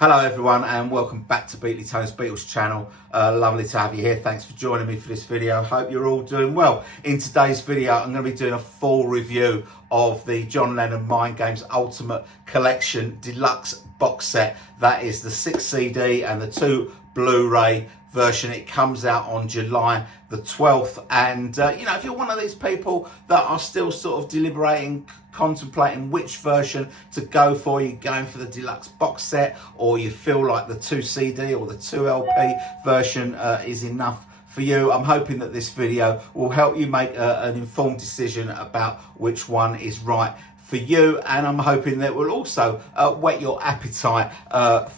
Hello everyone and welcome back to Beatley Tone's Beatles channel. Lovely to have you here. Thanks for joining me for this video. Hope you're all doing well. In today's video I'm going to be doing a full review of the John Lennon Mind Games Ultimate Collection Deluxe box set. That is the 6 CD and the 2 Blu-ray version. It comes out on July the 12th, and you know, if you're one of these people that are still sort of deliberating, contemplating which version to go for, you're going for the deluxe box set, or you feel like the 2 CD or the 2 LP version is enough for you, I'm hoping that this video will help you make an informed decision about which one is right for you, and I'm hoping that will also whet your appetite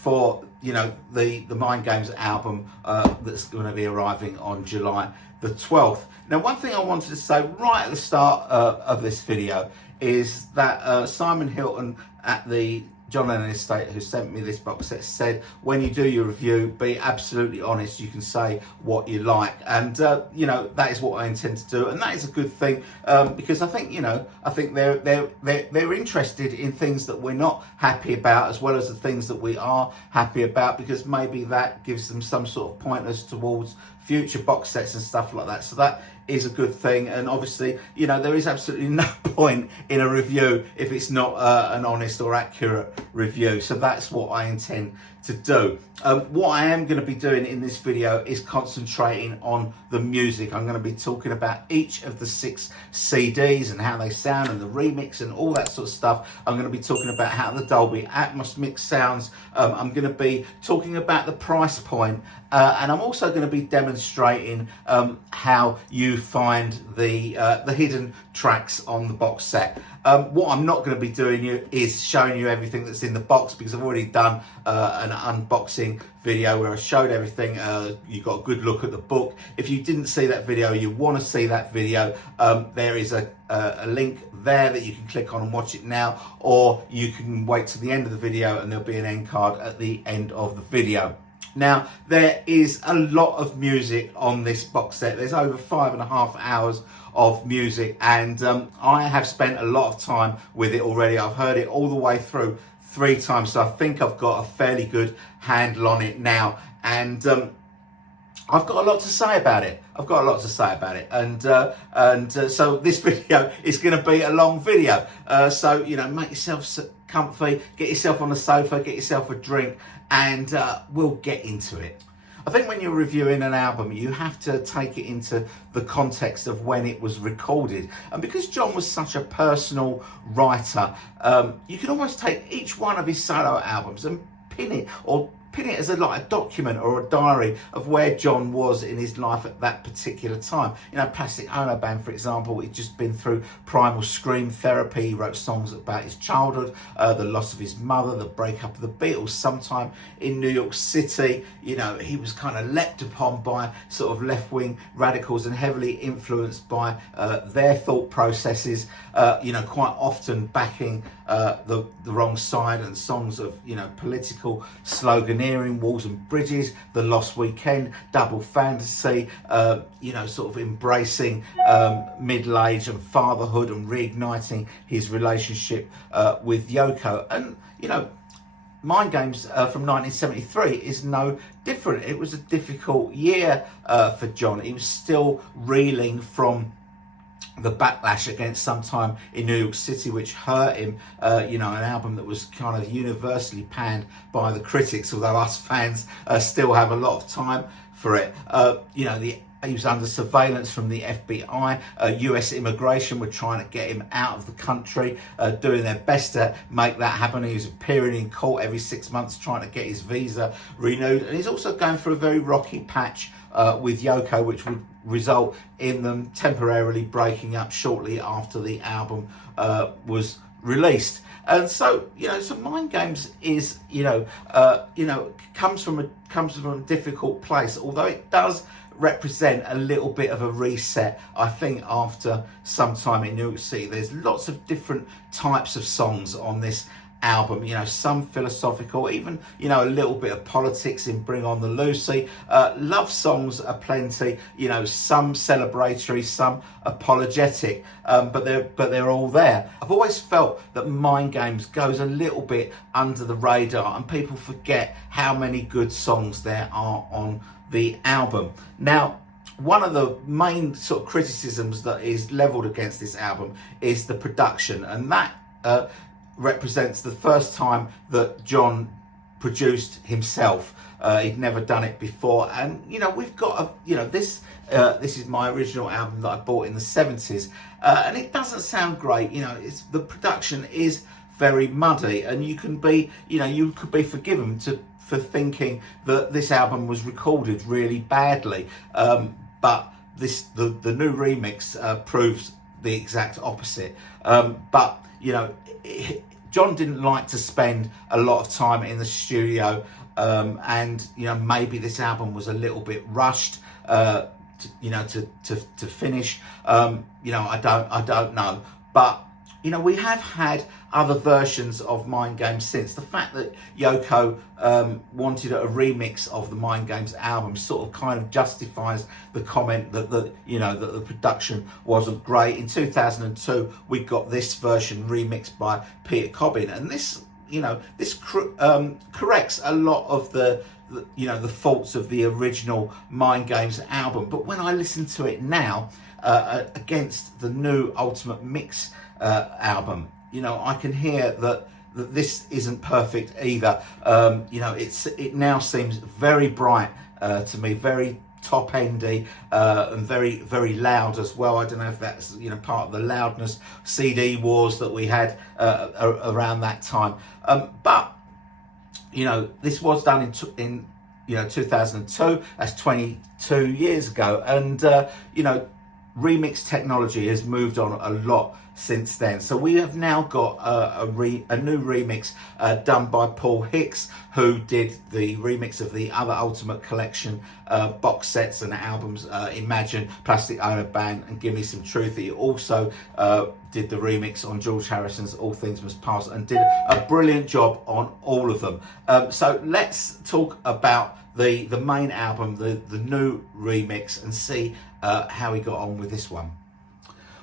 for, you know, the Mind Games album that's going to be arriving on July the 12th. Now, one thing I wanted to say right at the start of this video is that Simon Hilton at the John Lennon estate, who sent me this box set, said when you do your review, be absolutely honest. You can say what you like, and you know, that is what I intend to do, and that is a good thing, because I think, you know, I think they're interested in things that we're not happy about as well as the things that we are happy about, because maybe that gives them some sort of pointers towards future box sets and stuff like that. So that is a good thing, and obviously, you know, there is absolutely no point in a review if it's not an honest or accurate review. So that's what I intend to do. What I am going to be doing in this video is concentrating on the music. I'm going to be talking about each of the 6 CDs and how they sound and the remix and all that sort of stuff. I'm going to be talking about how the Dolby Atmos mix sounds. I'm going to be talking about the price point, and I'm also going to be demonstrating how you find the hidden tracks on the box set. What I'm not going to be doing is showing you everything that's in the box, because I've already done an unboxing video where I showed everything. You got a good look at the book. If you didn't see that video, you want to see that video, there is a link there that you can click on and watch it now, or you can wait to the end of the video and there'll be an end card at the end of the video. Now, there is a lot of music on this box set. There's over 5.5 hours of music, and I have spent a lot of time with it already. I've heard it all the way through 3 times, so I think I've got a fairly good handle on it now, and I've got a lot to say about it. And so this video is going to be a long video. So, you know, make yourself comfy, get yourself on the sofa, get yourself a drink, and we'll get into it. I think when you're reviewing an album, you have to take it into the context of when it was recorded. And because John was such a personal writer, you can almost take each one of his solo albums and pin it as like a document or a diary of where John was in his life at that particular time. You know, Plastic Ono Band, for example, he'd just been through primal scream therapy. He wrote songs about his childhood, the loss of his mother, the breakup of the Beatles, sometime in New York City. You know, he was kind of leapt upon by sort of left-wing radicals and heavily influenced by their thought processes, you know, quite often backing the wrong side, and songs of, you know, political slogan, Walls and Bridges, The Lost Weekend, Double Fantasy, you know, sort of embracing middle age and fatherhood and reigniting his relationship with Yoko. And, you know, Mind Games from 1973 is no different. It was a difficult year for John. He was still reeling from the backlash against Sometime in New York City, which hurt him. You know, an album that was kind of universally panned by the critics, although us fans still have a lot of time for it. You know, he was under surveillance from the FBI. US immigration were trying to get him out of the country, doing their best to make that happen. He was appearing in court every 6 months trying to get his visa renewed. And he's also going through a very rocky patch with Yoko, which would result in them temporarily breaking up shortly after the album was released. And so, you know, so Mind Games is, comes from a difficult place, although it does represent a little bit of a reset, I think, after Sometime in New York City. There's lots of different types of songs on this album. You know, some philosophical, even, you know, a little bit of politics in Bring On the Lucy. Love songs are plenty, you know, some celebratory, some apologetic, but they're all there. I've always felt that Mind Games goes a little bit under the radar and people forget how many good songs there are on the album. Now, one of the main sort of criticisms that is levelled against this album is the production, and that represents the first time that John produced himself. He'd never done it before, and you know, we've got this is my original album that I bought in the 70s, and it doesn't sound great. You know, the production is very muddy, and you could be forgiven for thinking that this album was recorded really badly. But the new remix proves the exact opposite. But you know, John didn't like to spend a lot of time in the studio, and you know, maybe this album was a little bit rushed, to finish. You know, I don't know, but you know, we have had other versions of Mind Games since. The fact that Yoko wanted a remix of the Mind Games album sort of kind of justifies the comment that the production wasn't great. In 2002, we got this version remixed by Peter Cobbin, and this corrects a lot of the faults of the original Mind Games album. But when I listen to it now against the new Ultimate Mix album, you know, I can hear that this isn't perfect either. You know, it now seems very bright to me, very top endy, and very, very loud as well. I don't know if that's, you know, part of the loudness CD wars that we had around that time. But you know, this was done in 2002. That's 22 years ago, and you know, remix technology has moved on a lot since then. So we have now got a new remix done by Paul Hicks, who did the remix of the other Ultimate Collection box sets and albums, Imagine, Plastic Ono Band and Give Me Some Truth. He also did the remix on George Harrison's All Things Must Pass and did a brilliant job on all of them. So let's talk about the main album, the new remix, and see how he got on with this one.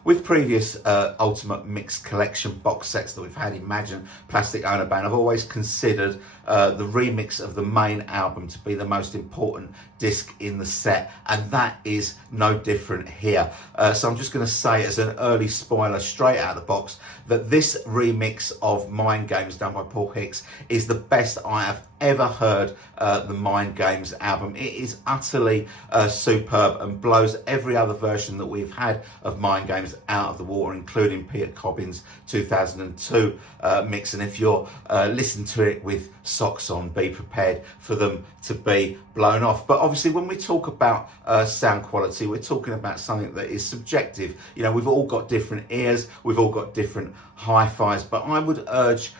With previous Ultimate Mix Collection box sets that we've had, Imagine, Plastic Ono Band, I've always considered the remix of the main album to be the most important disc in the set, and that is no different here. So I'm just going to say, as an early spoiler straight out of the box, that this remix of Mind Games done by Paul Hicks is the best I have ever heard the Mind Games album. It is utterly superb and blows every other version that we've had of Mind Games out of the water, including Peter Cobbin's 2002 mix. And if you're listening to it with socks on, be prepared for them to be blown off. But obviously, when we talk about sound quality, we're talking about something that is subjective. You know, we've all got different ears, we've all got different hi-fis, but I would urge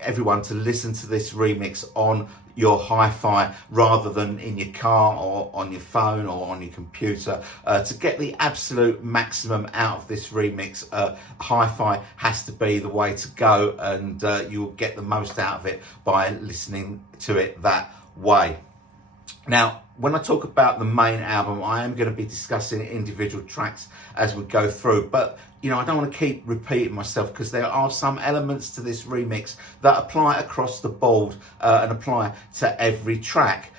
everyone to listen to this remix on your hi-fi rather than in your car or on your phone or on your computer. To get the absolute maximum out of this remix, hi-fi has to be the way to go, and you'll get the most out of it by listening to it that way. Now, when I talk about the main album, I am going to be discussing individual tracks as we go through, but you know, I don't want to keep repeating myself, because there are some elements to this remix that apply across the board and apply to every track.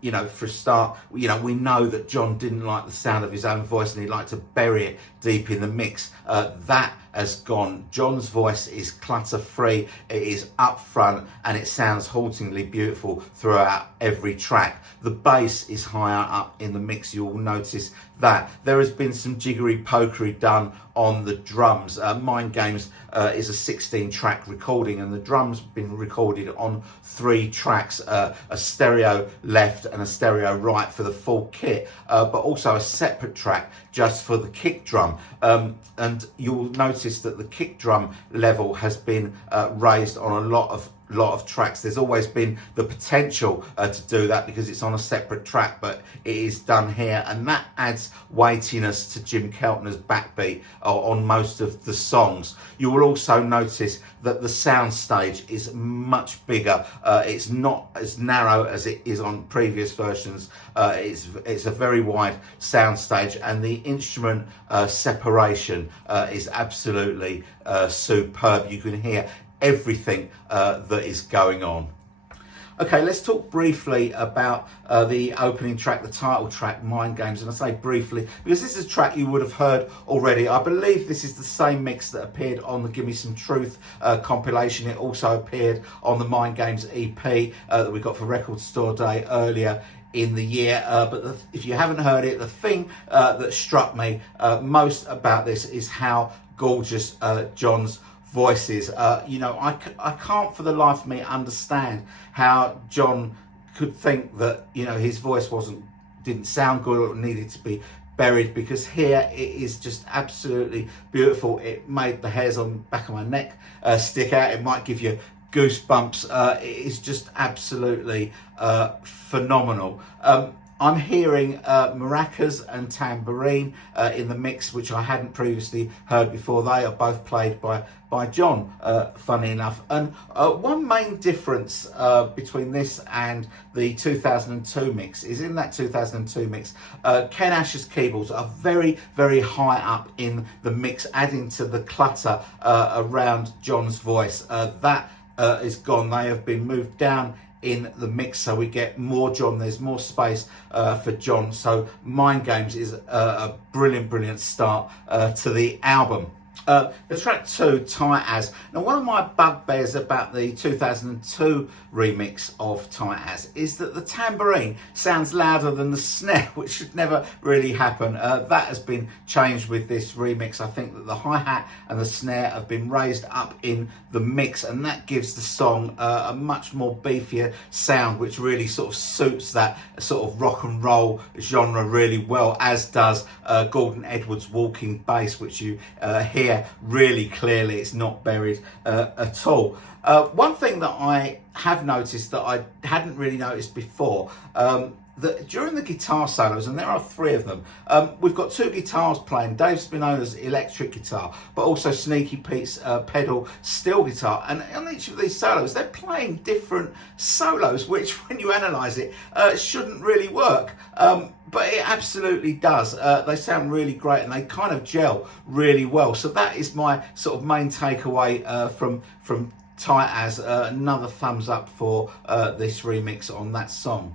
You know, for a start, you know, we know that John didn't like the sound of his own voice and he liked to bury it deep in the mix. That has gone. John's voice is clutter-free, it is up front, and it sounds hauntingly beautiful throughout every track. The bass is higher up in the mix. You'll notice that. There has been some jiggery-pokery done on the drums. Mind Games is a 16-track recording, and the drums have been recorded on 3 tracks, a stereo left and a stereo right for the full kit, but also a separate track just for the kick drum. And you'll notice that the kick drum level has been raised on a lot of lot of tracks. There's always been the potential to do that because it's on a separate track, but it is done here, and that adds weightiness to Jim Keltner's backbeat on most of the songs. You will also notice that the sound stage is much bigger. It's not as narrow as it is on previous versions. It's a very wide sound stage, and the instrument separation is absolutely superb. You can hear everything that is going on. Okay, let's talk briefly about the opening track, the title track, Mind Games. And I say briefly because this is a track you would have heard already. I believe this is the same mix that appeared on the Give Me Some Truth compilation. It also appeared on the Mind Games EP that we got for Record Store Day earlier in the year. If you haven't heard it, the thing that struck me most about this is how gorgeous John's voices. I can't for the life of me understand how John could think that his voice didn't sound good or needed to be buried, because here it is just absolutely beautiful. It made the hairs on the back of my neck stick out. It might give you goosebumps. It is just absolutely phenomenal. I'm hearing maracas and tambourine in the mix, which I hadn't previously heard before. They are both played by John, funny enough. And one main difference between this and the 2002 mix is in that 2002 mix, Ken Asher's keyboards are very, very high up in the mix, adding to the clutter around John's voice. That is gone. They have been moved down in the mix, so we get more John. There's more space for John. So Mind Games is a brilliant start to the album. The track 2, Tight As. Now, one of my bugbears about the 2002 remix of Tight As is that the tambourine sounds louder than the snare, which should never really happen. That has been changed with this remix. I think that the hi-hat and the snare have been raised up in the mix, and that gives the song a much more beefier sound, which really sort of suits that sort of rock and roll genre really well, as does Gordon Edwards' walking bass, which you hear really clearly. It's not buried at all. One thing that I have noticed that I hadn't really noticed before, that during the guitar solos, and there are 3 of them, we've got 2 guitars playing, Dave Spinoza's electric guitar, but also Sneaky Pete's pedal steel guitar, and on each of these solos they're playing different solos, which when you analyse it shouldn't really work, but it absolutely does. They sound really great and they kind of gel really well. So that is my sort of main takeaway from Tight As. Another thumbs up for this remix on that song.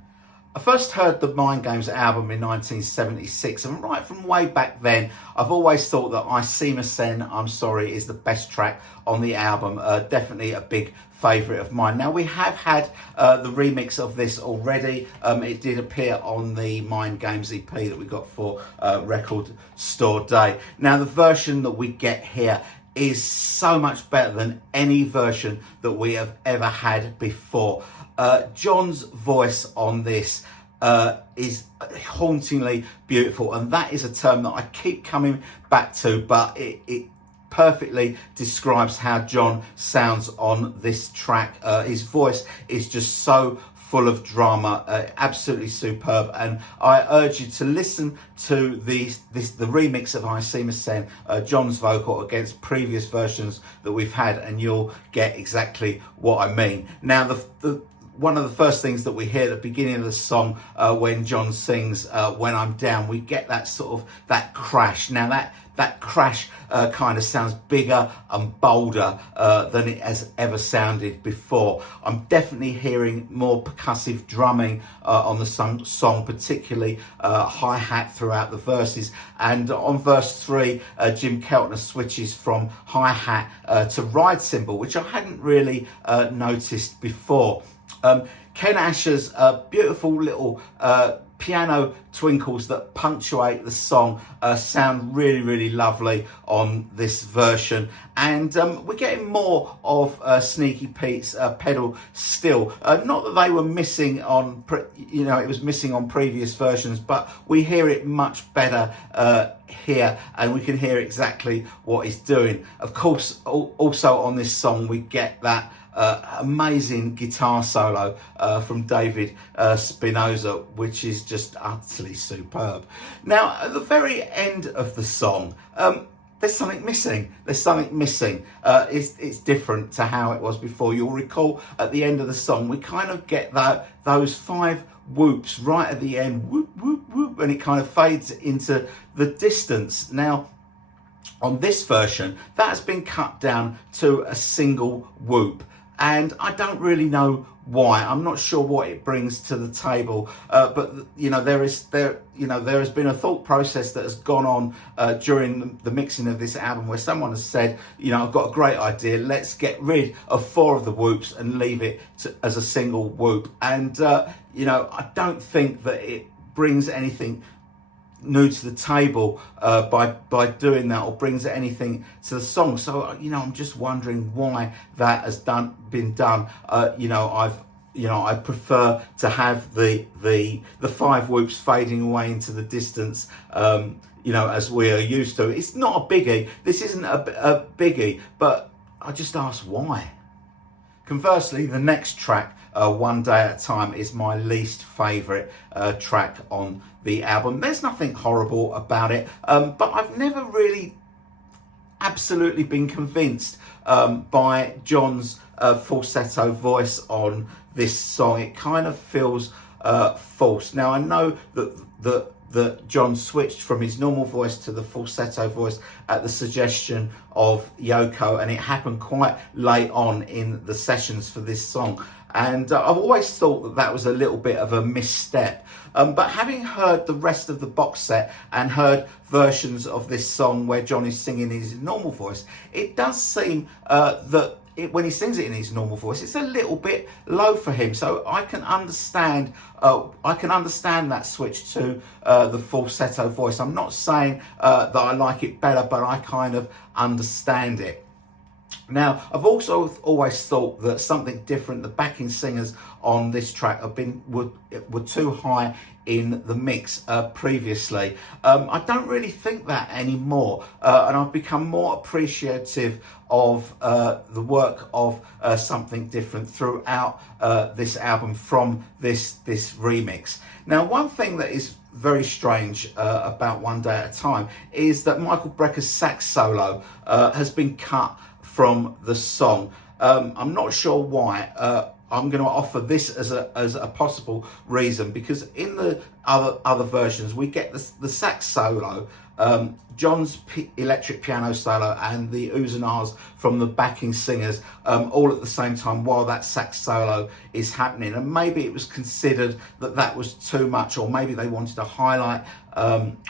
I first heard the Mind Games album in 1976, and right from way back then, I've always thought that I See Me Sen, I'm Sorry is the best track on the album. Definitely a big favourite of mine. Now, we have had the remix of this already. It did appear on the Mind Games EP that we got for Record Store Day. Now, the version that we get here is so much better than any version that we have ever had before. John's voice on this is hauntingly beautiful, and that is a term that I keep coming back to, but it perfectly describes how John sounds on this track. His voice is just so full of drama, absolutely superb, and I urge you to listen to the remix of I See Me Sen, John's vocal, against previous versions that we've had, and you'll get exactly what I mean. Now, one of the first things that we hear at the beginning of the song, when John sings When I'm Down, we get that sort of that crash. Now that crash kind of sounds bigger and bolder than it has ever sounded before. I'm definitely hearing more percussive drumming on the song, particularly hi-hat throughout the verses. And on verse 3, Jim Keltner switches from hi-hat to ride cymbal, which I hadn't really noticed before. Ken Asher's beautiful little piano twinkles that punctuate the song sound really lovely on this version, and we're getting more of Sneaky Pete's pedal steel. Not that they were missing on, it was missing on previous versions, but we hear it much better here, and we can hear exactly what he's doing. Of course, also on this song we get that amazing guitar solo from David Spinoza, which is just utterly superb. Now, at the very end of the song, there's something missing. There's something missing. It's different to how it was before. You'll recall at the end of the song, we kind of get those 5 whoops right at the end, whoop, whoop, whoop, and it kind of fades into the distance. Now, on this version, that has been cut down to a single whoop, and I don't really know why. I'm not sure what it brings to the table, but there has been a thought process that has gone on during the mixing of this album, where someone has said, I've got a great idea, let's get rid of 4 of the whoops and leave it as a single whoop. And I don't think that it brings anything new to the table by doing that, or brings anything to the song. So I'm just wondering why that has been done. I prefer to have the 5 whoops fading away into the distance, as we are used to. It's not a biggie. This isn't a biggie, but I just ask why. Conversely, the next track, One Day at a Time, is my least favourite track on the album. There's nothing horrible about it, but I've never really absolutely been convinced by John's falsetto voice on this song. It kind of feels false. Now, I know that John switched from his normal voice to the falsetto voice at the suggestion of Yoko, and it happened quite late on in the sessions for this song. And I've always thought that was a little bit of a misstep. But having heard the rest of the box set and heard versions of this song where John is singing in his normal voice, it does seem that when he sings it in his normal voice, it's a little bit low for him. So I can understand that switch to the falsetto voice. I'm not saying that I like it better, but I kind of understand it. Now, I've also always thought that something different. The backing singers on this track were too high in the mix previously. I don't really think that anymore, and I've become more appreciative of the work of something different throughout this album from this remix. Now, one thing that is very strange about One Day at a Time is that Michael Brecker's sax solo has been cut from the song. I'm not sure why. I'm going to offer this as a possible reason, because in the other versions we get the sax solo, John's electric piano solo, and the oohs and ahs from the backing singers all at the same time while that sax solo is happening. And maybe it was considered that was too much, or maybe they wanted to highlight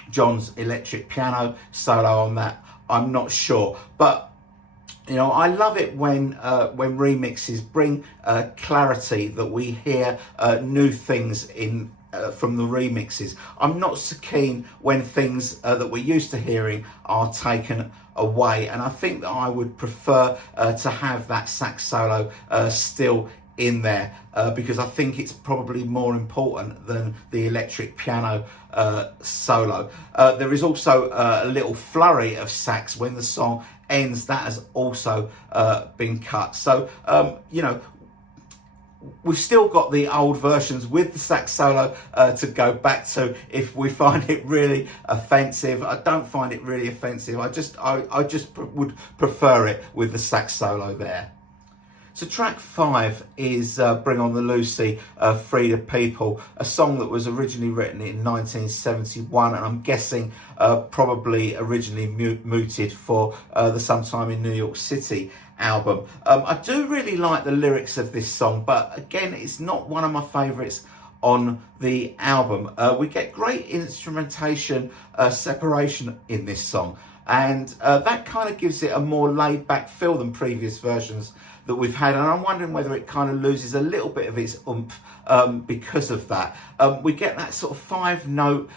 John's electric piano solo on that. I'm not sure, but I love it when remixes bring clarity, that we hear new things from the remixes. I'm not so keen when things that we're used to hearing are taken away, and I think that I would prefer to have that sax solo still in there, because I think it's probably more important than the electric piano solo. There is also a little flurry of sax when the song ends. That has also been cut. So we've still got the old versions with the sax solo to go back to if we find it really offensive. I don't find it really offensive. I just would prefer it with the sax solo there. So track 5 is Bring On The Lucy, Free the People, a song that was originally written in 1971, and I'm guessing probably originally mooted for the Sometime in New York City album. I do really like the lyrics of this song, but again, it's not one of my favourites on the album. We get great instrumentation separation in this song, and that kind of gives it a more laid back feel than previous versions that we've had, and I'm wondering whether it kind of loses a little bit of its oomph because of that. We get that sort of 5-note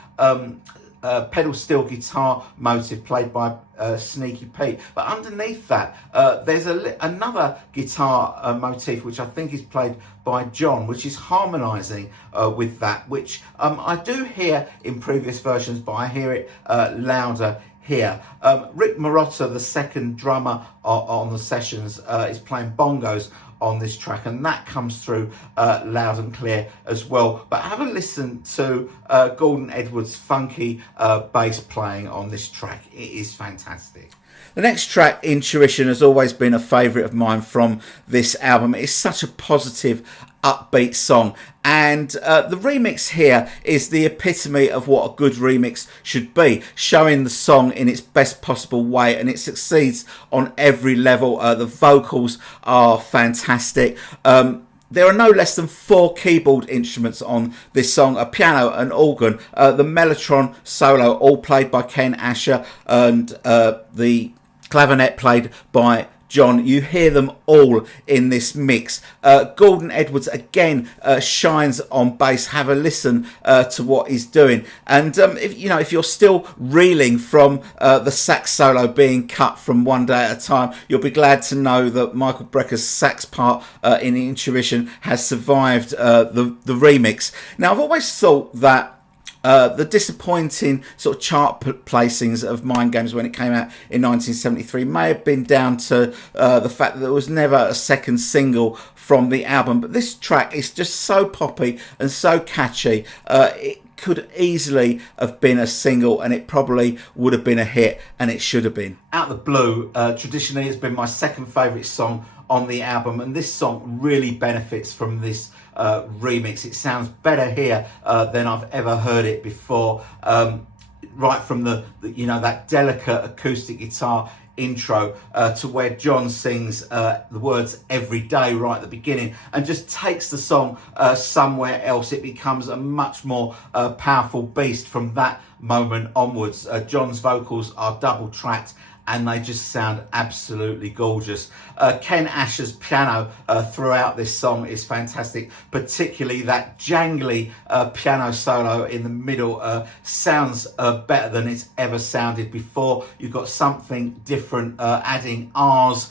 pedal steel guitar motive played by Sneaky Pete, but underneath that there's another guitar motif which I think is played by John, which is harmonising with that, which I do hear in previous versions, but I hear it louder here. Rick Marotta, the second drummer on the sessions, is playing bongos on this track, and that comes through loud and clear as well. But have a listen to Gordon Edwards' funky bass playing on this track. It is fantastic. The next track, Intuition, has always been a favourite of mine from this album. It's such a positive, upbeat song, and the remix here is the epitome of what a good remix should be, showing the song in its best possible way, and it succeeds on every level. The vocals are fantastic. There are no less than 4 keyboard instruments on this song, a piano, an organ, the mellotron solo, all played by Ken Asher, and the clavinet played by John. You hear them all in this mix. Gordon Edwards again shines on bass. Have a listen to what he's doing, and if you're still reeling from the sax solo being cut from One Day at a Time, you'll be glad to know that Michael Brecker's sax part in Intuition has survived the remix. Now, I've always thought that the disappointing sort of chart placings of Mind Games when it came out in 1973 may have been down to the fact that there was never a second single from the album. But this track is just so poppy and so catchy. It could easily have been a single, and it probably would have been a hit, and it should have been. Out the Blue, traditionally, has been my second favourite song on the album, and this song really benefits from this remix. It sounds better here than I've ever heard it before. Right from the that delicate acoustic guitar intro to where John sings the words "every day" right at the beginning, and just takes the song somewhere else. It becomes a much more powerful beast from that moment onwards. John's vocals are double tracked, and they just sound absolutely gorgeous. Ken Asher's piano throughout this song is fantastic, particularly that jangly piano solo in the middle sounds better than it's ever sounded before. You've got something different, adding R's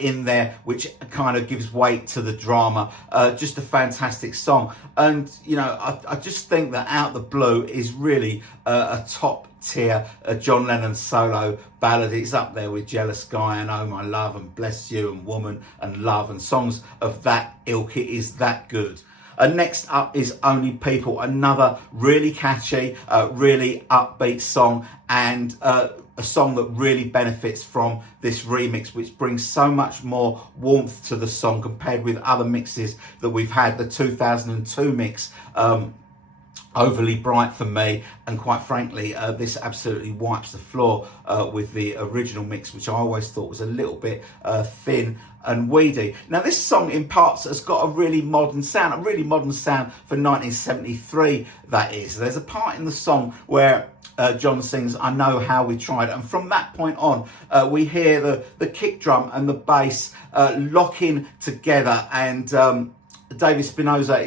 in there, which kind of gives weight to the drama. Just a fantastic song. And, I just think that Out the Blue is really a top tier John Lennon solo ballad. It's up there with Jealous Guy and Oh My Love and Bless You and Woman and Love and songs of that ilk. It is that good. Next up is Only People, another really catchy, really upbeat song, and a song that really benefits from this remix, which brings so much more warmth to the song compared with other mixes that we've had. The 2002 mix, overly bright for me, and quite frankly this absolutely wipes the floor with the original mix, which I always thought was a little bit thin and weedy. Now, this song in parts has got a really modern sound for 1973, that is. There's a part in the song where John sings "I Know How We Tried," and from that point on we hear the kick drum and the bass locking together, and David Spinoza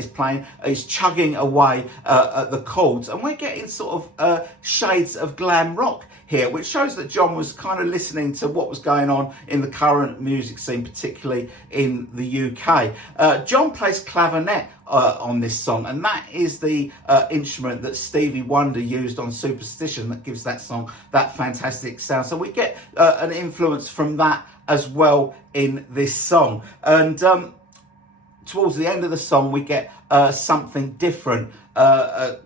is chugging away at the chords, and we're getting sort of shades of glam rock here, which shows that John was kind of listening to what was going on in the current music scene, particularly in the UK. John plays clavinet on this song, and that is the instrument that Stevie Wonder used on Superstition that gives that song that fantastic sound. So we get an influence from that as well in this song. And towards the end of the song, we get something different,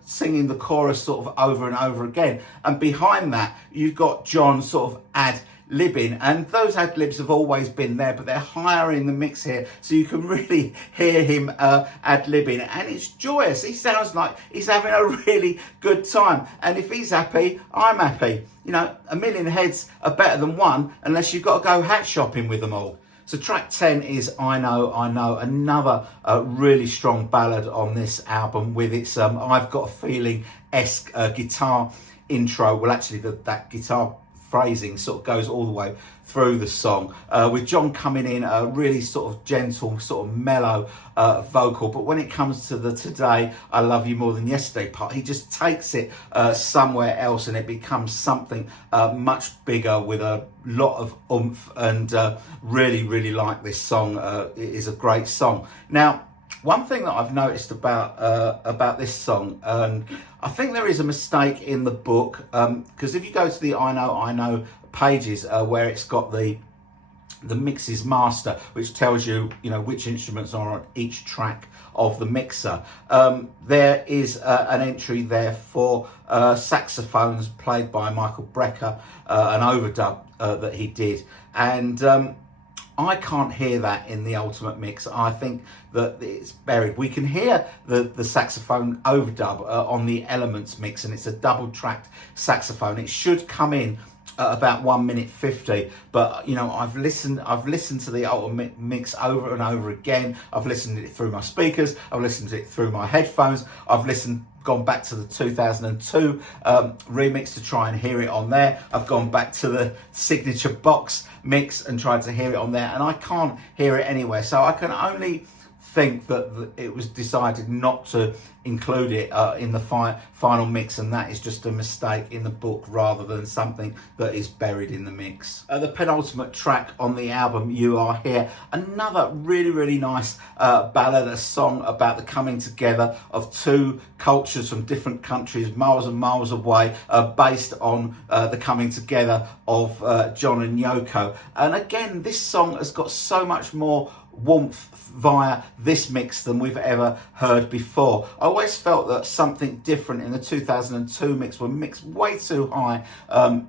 singing the chorus sort of over and over again. And behind that, you've got John sort of ad-libbing. And those ad-libs have always been there, but they're higher in the mix here. So you can really hear him ad-libbing. And it's joyous. He sounds like he's having a really good time. And if he's happy, I'm happy. A million heads are better than one, unless you've got to go hat shopping with them all. So track 10 is I Know, another really strong ballad on this album with its I've Got a Feeling-esque guitar intro. Well, actually, that guitar phrasing sort of goes all the way through the song, with John coming in a really sort of gentle, sort of mellow vocal. But when it comes to the Today I Love You More Than Yesterday part, he just takes it somewhere else, and it becomes something much bigger with a lot of oomph, and really like this song. It is a great song. Now, one thing that I've noticed about this song, and I think there is a mistake in the book, because if you go to the I Know pages where it's got the the mixes master, which tells you, which instruments are on each track of the mixer. There is an entry there for saxophones played by Michael Brecker, an overdub that he did, and I can't hear that in the Ultimate Mix. I think that it's buried. We can hear the saxophone overdub on the Elements mix, and it's a double-tracked saxophone. It should come in at about 1:50, but I've listened to the Ultimate Mix over and over again. I've listened to it through my speakers, I've listened to it through my headphones, I've gone back to the 2002 remix to try and hear it on there. I've gone back to the signature box mix and tried to hear it on there, and I can't hear it anywhere. So I can only think that it was decided not to include it in the final mix, and that is just a mistake in the book rather than something that is buried in the mix. The penultimate track on the album, You Are Here, another really nice ballad, a song about the coming together of two cultures from different countries miles and miles away, based on the coming together of John and Yoko. And again, this song has got so much more warmth via this mix than we've ever heard before. I always felt that something different in the 2002 mix were mixed way too high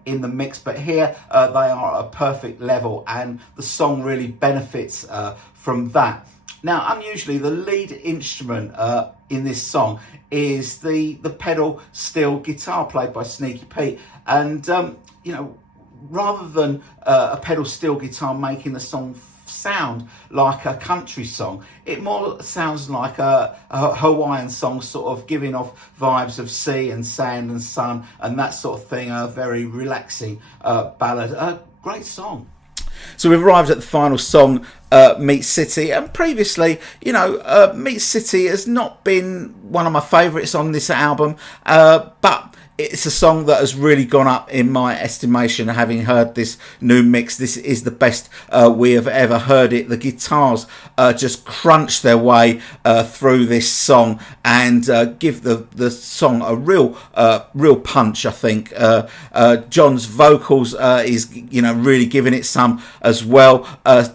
in the mix, but here they are at a perfect level, and the song really benefits from that. Now, unusually, the lead instrument in this song is the pedal steel guitar played by Sneaky Pete, and rather than a pedal steel guitar making the song sound like a country song, it more sounds like a Hawaiian song, sort of giving off vibes of sea and sand and sun and that sort of thing. A very relaxing ballad, a great song. So we've arrived at the final song, Meat City, and previously, Meat City has not been one of my favourites on this album, but it's a song that has really gone up in my estimation. Having heard this new mix, this is the best we have ever heard it. The guitars just crunch their way through this song and give the song a real punch, I think. John's vocals is really giving it some as well.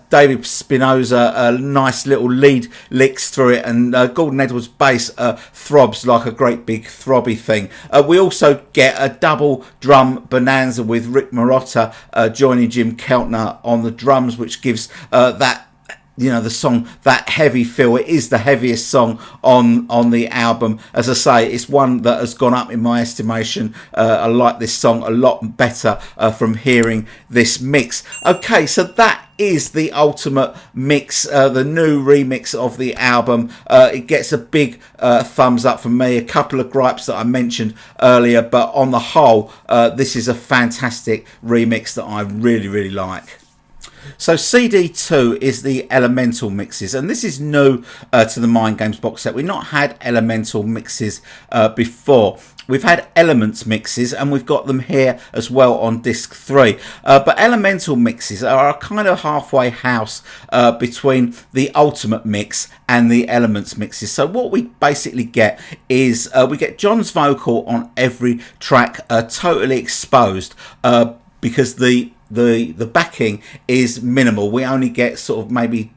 David Spinoza, a nice little lead licks through it, and Gordon Edwards' bass throbs like a great big throbby thing. We also get a double drum bonanza with Rick Marotta joining Jim Keltner on the drums, which gives that the song that heavy feel. It is the heaviest song on the album. As I say, it's one that has gone up in my estimation. I like this song a lot better from hearing this mix. Okay, so that is the Ultimate Mix, the new remix of the album. It gets a big thumbs up from me. A couple of gripes that I mentioned earlier, but on the whole, this is a fantastic remix that I really like. So CD2 is the Elemental mixes, and this is new to the Mind Games box set. We've not had Elemental mixes before. We've had Elements mixes, and we've got them here as well on disc 3. But Elemental mixes are a kind of halfway house between the Ultimate Mix and the Elements mixes. So what we basically get is we get John's vocal on every track totally exposed, because the backing is minimal. We only get sort of maybe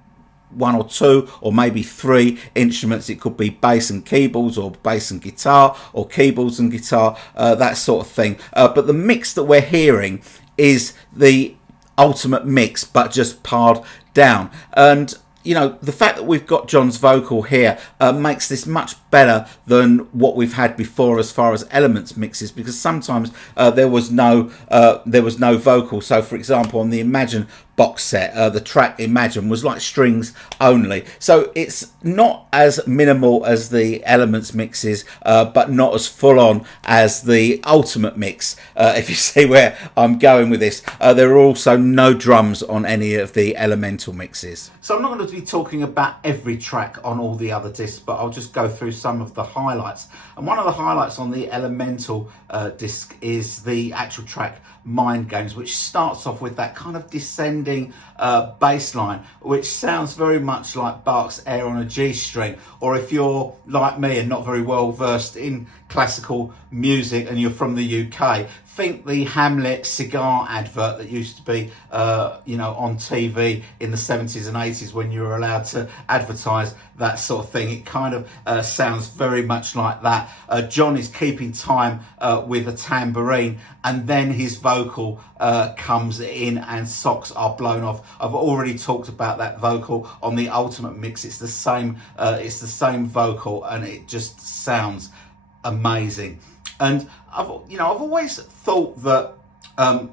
one or two or maybe three instruments. It could be bass and keyboards, or bass and guitar, or keyboards and guitar, that sort of thing. But the mix that we're hearing is the Ultimate Mix, but just pared down. And the fact that we've got John's vocal here makes this much better than what we've had before as far as Elements mixes, because sometimes there was no vocal. So for example, on the Imagine box set, the track Imagine was like strings only. So it's not as minimal as the Elements mixes, but not as full on as the Ultimate Mix, if you see where I'm going with this. There are also no drums on any of the Elemental mixes. So I'm not going to be talking about every track on all the other discs, but I'll just go through some of the highlights. And one of the highlights on the Elemental disc is the actual track Mind Games, which starts off with that kind of descending descending bass line, which sounds very much like Bach's Air on a G string. Or if you're like me and not very well versed in classical music and you're from the UK, think the Hamlet cigar advert that used to be on TV in the 70s and 80s when you were allowed to advertise that sort of thing. It kind of sounds very much like that. John is keeping time with a tambourine, and then his vocal comes in and socks are blown off. I've already talked about that vocal on the Ultimate Mix. It's the same vocal, and it just sounds amazing. And I've always thought that I've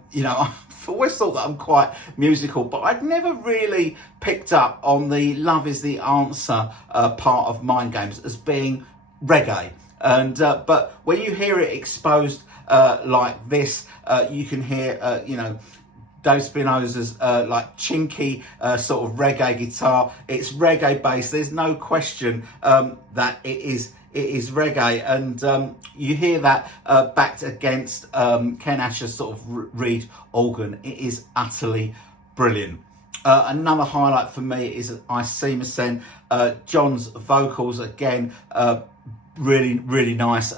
always thought that I'm quite musical, but I'd never really picked up on the Love Is the Answer part of Mind Games as being reggae. And but when you hear it exposed like this, you can hear Dave Spinoza's like chinky sort of reggae guitar. It's reggae bass. There's no question that it is reggae, and you hear that backed against Ken Asher's sort of reed organ. It is utterly brilliant. Another highlight for me is I See Me Send. John's vocals again, really nice.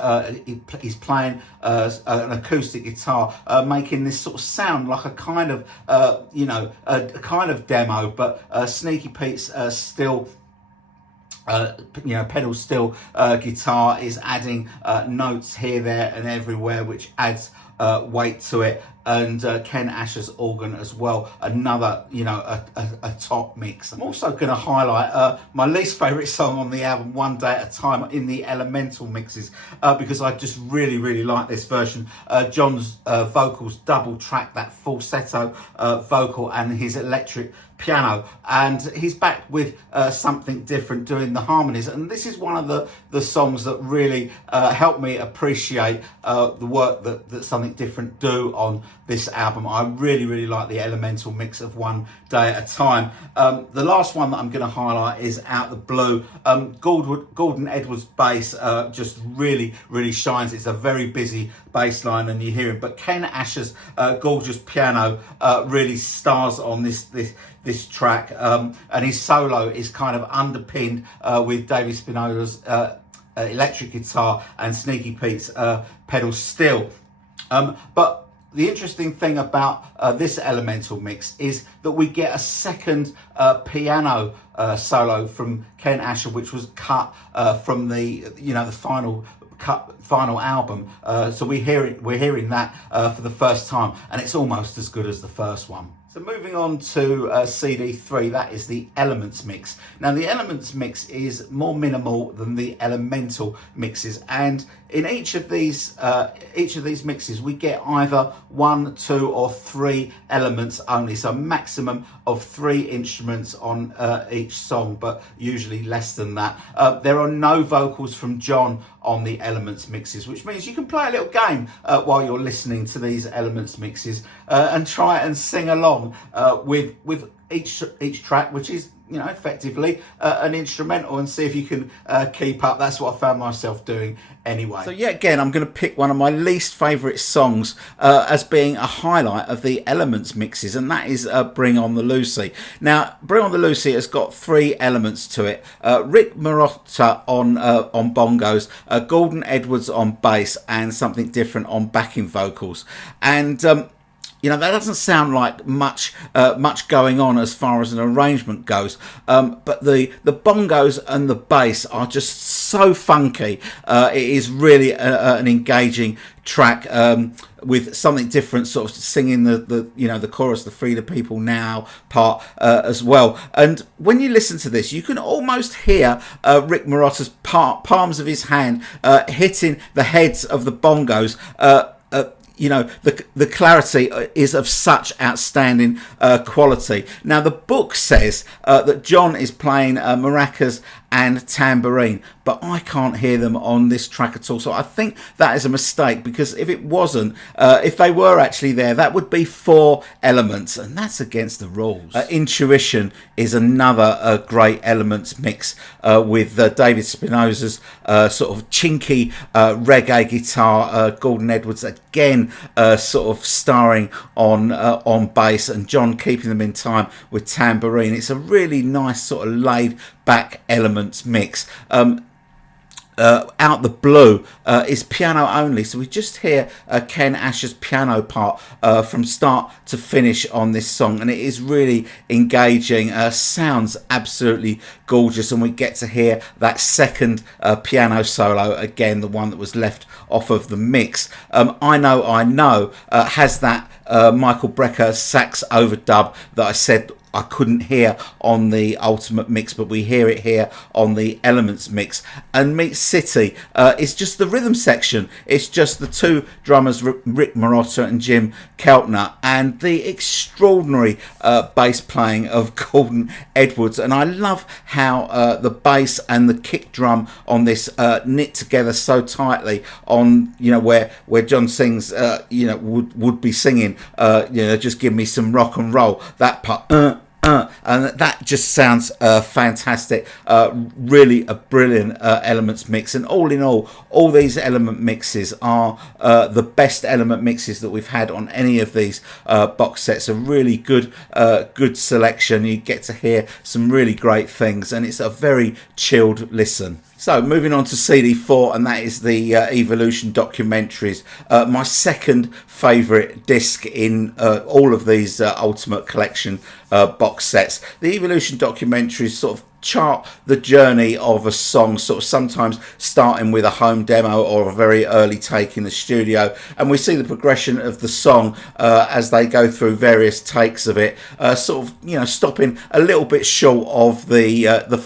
He's playing an acoustic guitar, making this sort of sound like a kind of a kind of demo, but Sneaky Pete's still pedal steel guitar is adding notes here, there and everywhere, which adds weight to it. And Ken Asher's organ as well, another a top mix. I'm also going to highlight my least favourite song on the album, One Day at a Time, in the Elemental mixes, because I just really like this version. John's vocals double track that falsetto vocal and his electric piano, and he's back with Something Different doing the harmonies, and this is one of the songs that really helped me appreciate the work that Something Different do on this album. I really like the Elemental mix of One Day at a Time. The last one that I'm going to highlight is Out the Blue. Gordon Edwards' bass just really shines. It's a very busy bass line and you hear him, but Ken Asher's gorgeous piano really stars on this track, and his solo is kind of underpinned with David Spinoza's electric guitar and Sneaky Pete's pedal steel. But the interesting thing about this Elemental mix is that we get a second piano solo from Ken Asher, which was cut from the final album. So we're hearing that for the first time, and it's almost as good as the first one. So moving on to CD 3, that is the Elements mix. Now the Elements mix is more minimal than the Elemental mixes, and in each of these mixes we get either 1, 2 or 3 elements only, so a maximum of 3 instruments on each song, but usually less than that. There are no vocals from John on the Elements mixes, which means you can play a little game while you're listening to these Elements mixes and try and sing along with each track, which is effectively an instrumental, and see if you can keep up. That's what I found myself doing anyway. So yet again, I'm going to pick one of my least favourite songs as being a highlight of the Elements mixes, and that is Bring On the Lucy. Now, Bring On the Lucy has got 3 elements to it. Rick Marotta on bongos, Gordon Edwards on bass, and Something Different on backing vocals. And that doesn't sound like much going on as far as an arrangement goes, but the bongos and the bass are just so funky. It is really an engaging track, with Something Different sort of singing the chorus, the Free the People Now part as well. And when you listen to this, you can almost hear Rick Marotta's palms of his hand hitting the heads of the bongos. The clarity is of such outstanding quality. Now, the book says that John is playing maracas and tambourine, but I can't hear them on this track at all. So I think that is a mistake, because if it wasn't, if they were actually there, that would be 4 elements, and that's against the rules. Intuition is another great elements mix with David Spinoza's sort of chinky reggae guitar, Gordon Edwards again sort of starring on bass, and John keeping them in time with tambourine. It's a really nice sort of laid back elements mix. Out the Blue is piano only, so we just hear Ken Asher's piano part from start to finish on this song, and it is really engaging. Sounds absolutely gorgeous, and we get to hear that second piano solo again, the one that was left off of the mix. I Know has that Michael Brecker sax overdub that I said I couldn't hear on the Ultimate mix, but we hear it here on the Elements mix. And Meat City is just the rhythm section. It's just the 2 drummers, Rick Marotta and Jim Keltner, and the extraordinary bass playing of Gordon Edwards. And I love how the bass and the kick drum on this knit together so tightly on, you know, where John sings, you know, would be singing, you know, just give me some rock and roll. That part, and that just sounds fantastic. Really a brilliant elements mix, and all in all these element mixes are the best element mixes that we've had on any of these box sets. A really good selection. You get to hear some really great things, and it's a very chilled listen. So moving on to CD4, and that is the Evolution documentaries. My second favourite disc in all of these Ultimate Collection box sets. The Evolution documentaries sort of chart the journey of a song, sort of sometimes starting with a home demo or a very early take in the studio, and we see the progression of the song as they go through various takes of it, sort of, you know, stopping a little bit short of the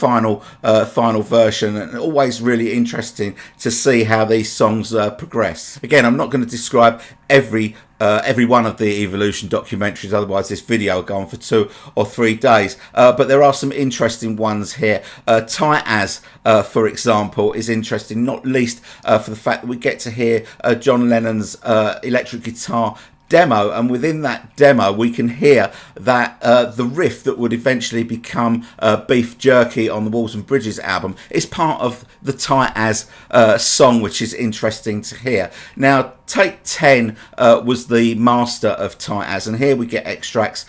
final version, and always really interesting to see how these songs progress. Again, I'm not going to describe every one of the Evolution documentaries, otherwise this video will go on for 2 or 3 days, but there are some interesting ones here. Tight As, for example, is interesting, not least for the fact that we get to hear John Lennon's electric guitar demo, and within that demo we can hear that the riff that would eventually become Beef Jerky on the Walls and Bridges album is part of the Tight As song, which is interesting to hear. Now, take 10 was the master of Tight As, and here we get extracts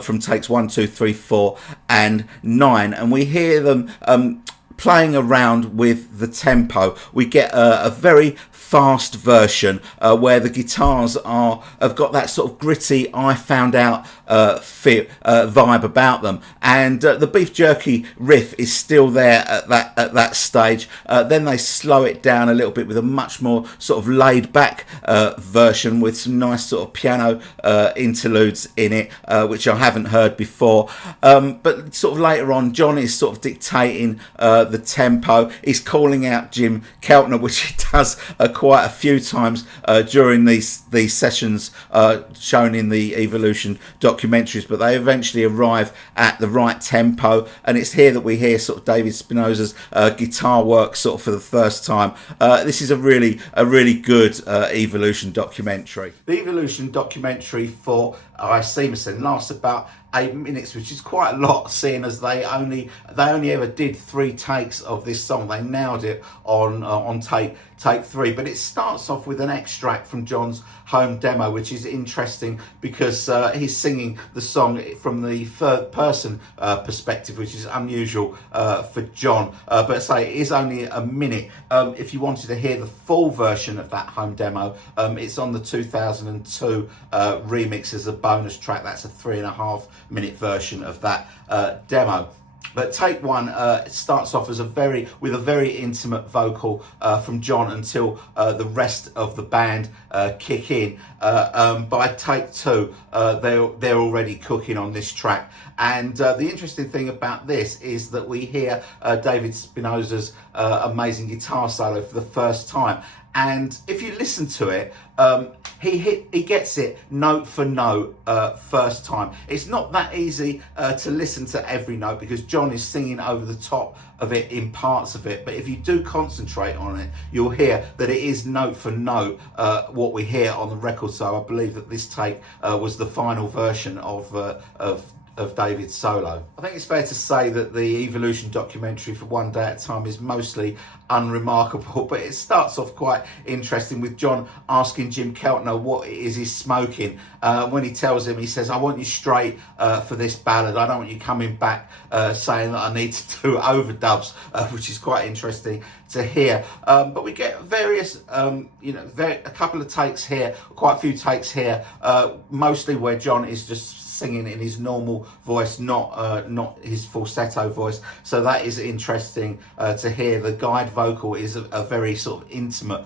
from takes 1, 2, 3, 4 and 9, and we hear them playing around with the tempo. We get a very fast version where the guitars have got that sort of gritty I found out vibe about them, and the Beef Jerky riff is still there at that stage. Then they slow it down a little bit with a much more sort of laid back version with some nice sort of piano interludes in it, which I haven't heard before, but sort of later on John is sort of dictating the tempo. He's calling out Jim Keltner, which he does quite a few times during these sessions shown in the Evolution documentaries, but they eventually arrive at the right tempo, and it's here that we hear sort of David Spinoza's guitar work sort of for the first time. This is a really good Evolution documentary. The Evolution documentary for I Seamerson lasts about 8 minutes, which is quite a lot, seeing as they only ever did 3 takes of this song. They nailed it on take 3, but it starts off with an extract from John's home demo, which is interesting because he's singing the song from the third person perspective, which is unusual for John, but say it is only a minute. If you wanted to hear the full version of that home demo, it's on the 2002 remix as a bonus track. That's a 3.5-minute version of that demo. But take 1 starts off as with a very intimate vocal from John until the rest of the band kick in. By take 2, they're already cooking on this track. And the interesting thing about this is that we hear David Spinoza's amazing guitar solo for the first time. And if you listen to it, he gets it note for note first time. It's not that easy to listen to every note because John is singing over the top of it in parts of it. But if you do concentrate on it, you'll hear that it is note for note what we hear on the record. So I believe that this take was the final version of David's solo. I think it's fair to say that the Evolution documentary for One Day at a Time is mostly unremarkable, but it starts off quite interesting with John asking Jim Keltner what it is he's smoking. When he tells him, he says, "I want you straight for this ballad. I don't want you coming back saying that I need to do overdubs," which is quite interesting to hear. But we get various, a couple of takes here, quite a few takes here, mostly where John is just singing in his normal voice, not his falsetto voice. So that is interesting to hear. The guide vocal is a very sort of intimate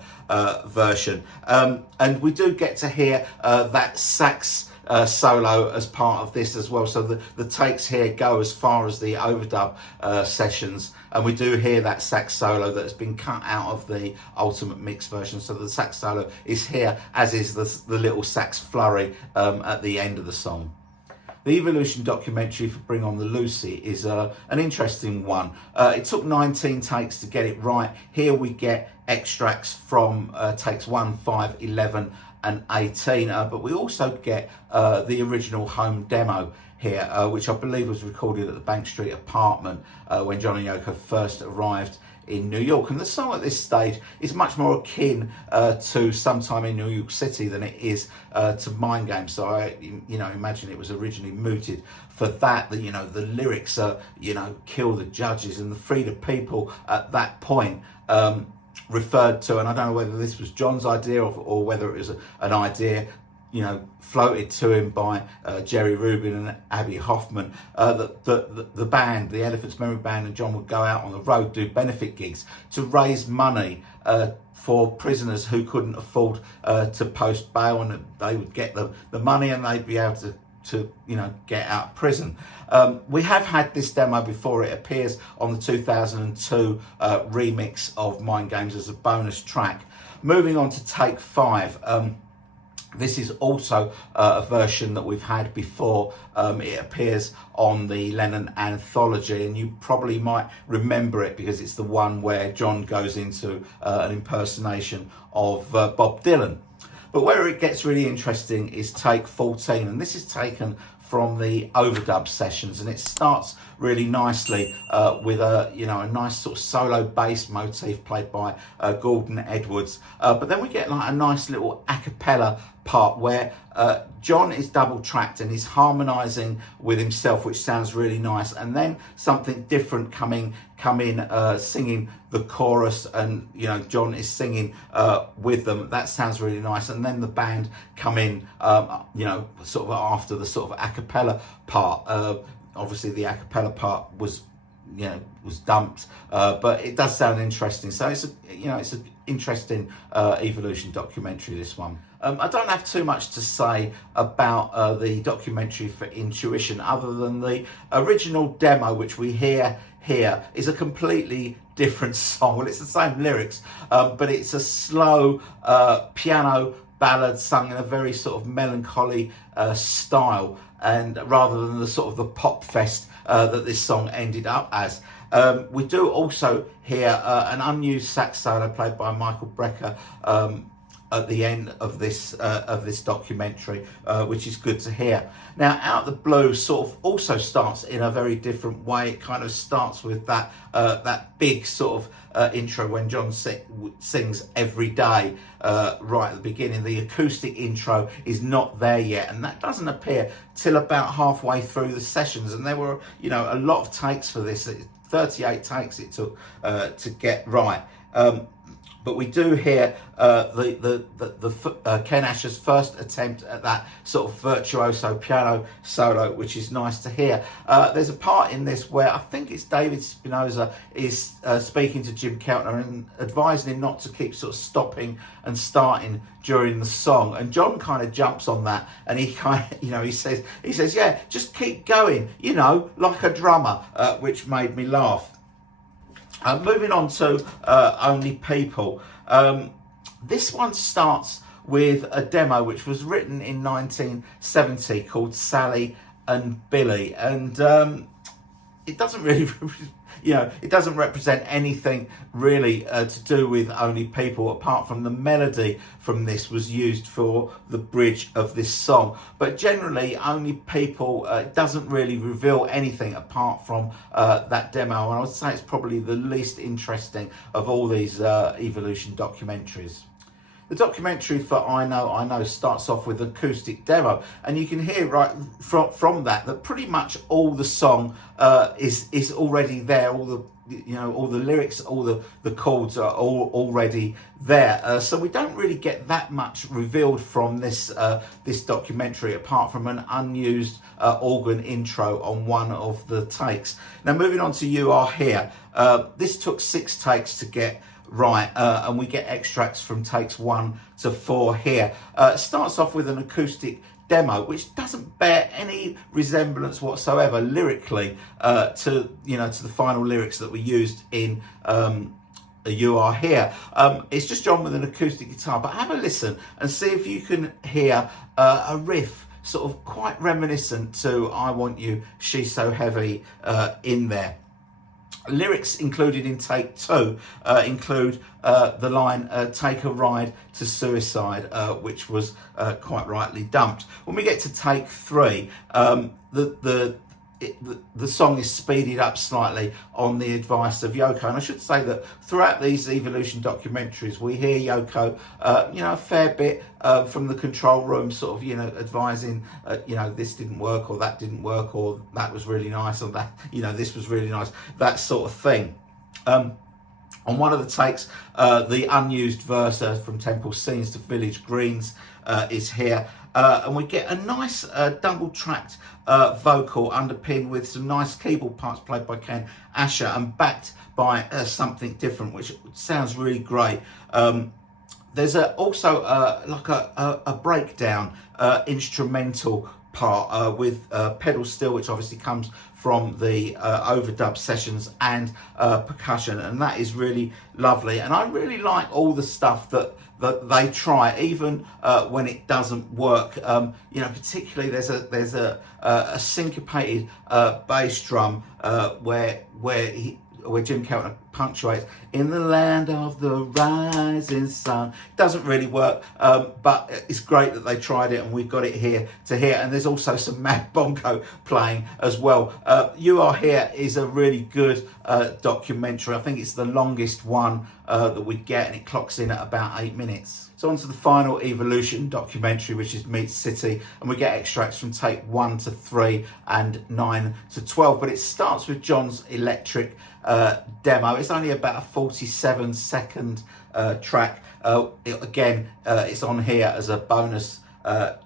version, and we do get to hear that sax solo as part of this as well. So the takes here go as far as the overdub sessions, and we do hear that sax solo that has been cut out of the ultimate mix version. So the sax solo is here, as is the little sax flurry at the end of the song. The Evolution documentary for Bring On the Lucy is an interesting one. It took 19 takes to get it right. Here we get extracts from takes 1, 5, 11 and 18, but we also get the original home demo here, which I believe was recorded at the Bank Street apartment when John and Yoko first arrived in New York. And the song at this stage is much more akin to Sometime in New York City than it is to Mind Games. So I imagine it was originally mooted for that. The lyrics are, kill the judges, and the free the people at that point referred to, and I don't know whether this was John's idea or whether it was an idea floated to him by Jerry Rubin and Abby Hoffman, that the band, the Elephants Memory Band, and John would go out on the road, do benefit gigs to raise money for prisoners who couldn't afford to post bail, and they would get the money and they'd be able to get out of prison. We have had this demo before. It appears on the 2002 remix of Mind Games as a bonus track. Moving on to take 5. This is also a version that we've had before. It appears on the Lennon anthology, and you probably might remember it because it's the one where John goes into an impersonation of Bob Dylan. But where it gets really interesting is take 14, and this is taken from the overdub sessions, and it starts really nicely with a nice sort of solo bass motif played by Gordon Edwards, but then we get like a nice little a cappella part where John is double tracked and he's harmonizing with himself, which sounds really nice, and then something different come in singing the chorus, and John is singing with them. That sounds really nice, and then the band come in sort of after the sort of a cappella part. Obviously the a cappella part was dumped, but it does sound interesting. So it's an interesting Evolution documentary, this one. I don't have too much to say about the documentary for Intuition, other than the original demo, which we hear here, is a completely different song. Well, it's the same lyrics, but it's a slow piano ballad sung in a very sort of melancholy style, and rather than the sort of the pop fest that this song ended up as. We do also hear an unused sax solo played by Michael Brecker at the end of this documentary, which is good to hear. Now, Out the Blue sort of also starts in a very different way. It kind of starts with that big sort of intro when John sings Every Day right at the beginning. The acoustic intro is not there yet, and that doesn't appear till about halfway through the sessions. And there were a lot of takes for this. 38 takes it took to get right. But we do hear Ken Asher's first attempt at that sort of virtuoso piano solo, which is nice to hear. There's a part in this where I think it's David Spinoza is speaking to Jim Keltner and advising him not to keep sort of stopping and starting during the song. And John kind of jumps on that, and he kind of, he says, yeah, just keep going, like a drummer, which made me laugh. Moving on to Only People. This one starts with a demo which was written in 1970 called Sally and Billy, and it doesn't really, it doesn't represent anything really to do with Only People, apart from the melody from this was used for the bridge of this song. But generally, Only People doesn't really reveal anything apart from that demo, and I would say it's probably the least interesting of all these Evolution documentaries. The documentary for I Know starts off with an acoustic demo, and you can hear right from that pretty much all the song is already there. All the lyrics, all the chords are all already there. So we don't really get that much revealed from this this documentary, apart from an unused organ intro on one of the takes. Now, moving on to You Are Here. This took 6 takes to get right, and we get extracts from takes 1 to 4 here. It starts off with an acoustic demo which doesn't bear any resemblance whatsoever lyrically to the final lyrics that were used in You Are Here. It's just John with an acoustic guitar, but have a listen and see if you can hear a riff sort of quite reminiscent to I Want You, She's So Heavy in there. Lyrics included in take 2 include the line "Take a Ride to Suicide," which was quite rightly dumped. When we get to take 3, the song is speeded up slightly on the advice of Yoko. And I should say that throughout these Evolution documentaries, we hear Yoko, a fair bit from the control room, sort of, advising, this didn't work, or that didn't work, or that was really nice, or that, this was really nice, that sort of thing. On one of the takes, the unused verse from Temple Scenes to Village Greens is here. And we get a nice double-tracked vocal underpinned with some nice keyboard parts played by Ken Asher and backed by something different, which sounds really great. There's also like a breakdown instrumental part with pedal steel, which obviously comes from the overdub sessions, and percussion, and that is really lovely. And I really like all the stuff that they try, even when it doesn't work. Particularly there's a syncopated bass drum where Jim Keltner punctuates, "In the land of the rising sun." Doesn't really work, but it's great that they tried it, and we've got it here to hear. And there's also some mad bongo playing as well. You Are Here is a really good documentary. I think it's the longest one that we get, and it clocks in at about 8 minutes. So on to the final Evolution documentary, which is Meat City, and we get extracts from take 1 to 3 and 9 to 12. But it starts with John's electric demo. It's only about a 47-second track. It's on here as a bonus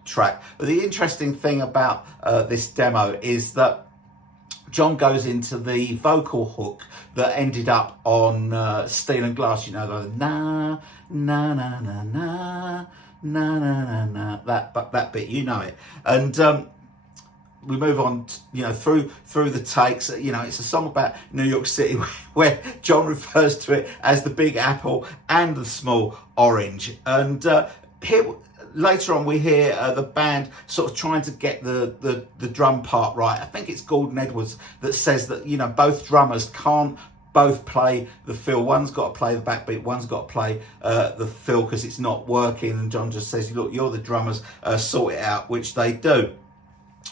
track. But the interesting thing about this demo is that John goes into the vocal hook that ended up on Steel and Glass, the na na na na na na na na, that bit, it. And we move on, through the takes. It's a song about New York City where John refers to it as the Big Apple and the Small Orange. And here, later on, we hear the band sort of trying to get the drum part right. I think it's Gordon Edwards that says that, both drummers can't both play the fill. One's got to play the backbeat, one's got to play the fill, because it's not working. And John just says, look, you're the drummers, sort it out, which they do.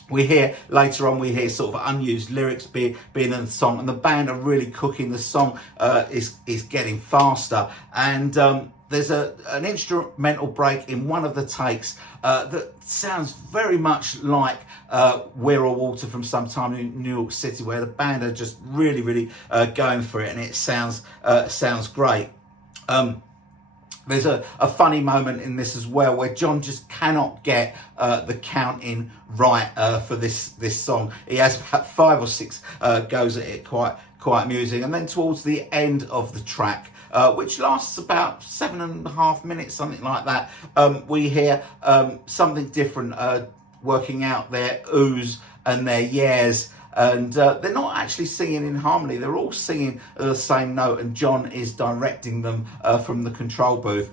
Later on, we hear sort of unused lyrics being in the song, and the band are really cooking. The song is getting faster, and there's an instrumental break in one of the takes that sounds very much like We're All Water from Sometime in New York City, where the band are just really going for it, and it sounds great. There's a funny moment in this as well, where John just cannot get the counting right for this song. He has about 5 or 6 goes at it, quite amusing. And then towards the end of the track, which lasts about 7.5 minutes, something like that, we hear something different, working out their oohs and their yeahs and they're not actually singing in harmony. They're all singing the same note, and John is directing them from the control booth.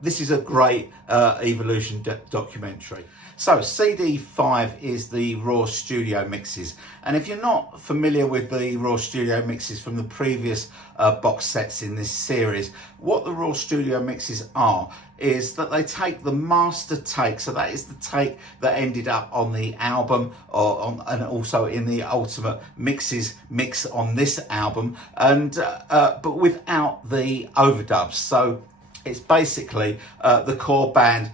This is a great Evolution documentary. So CD 5 is the raw studio mixes, and if you're not familiar with the raw studio mixes from the previous box sets in this series, what the raw studio mixes are is that they take the master take, so that is the take that ended up on the album and also in the ultimate mixes mix on this album, and but without the overdubs. So it's basically the core band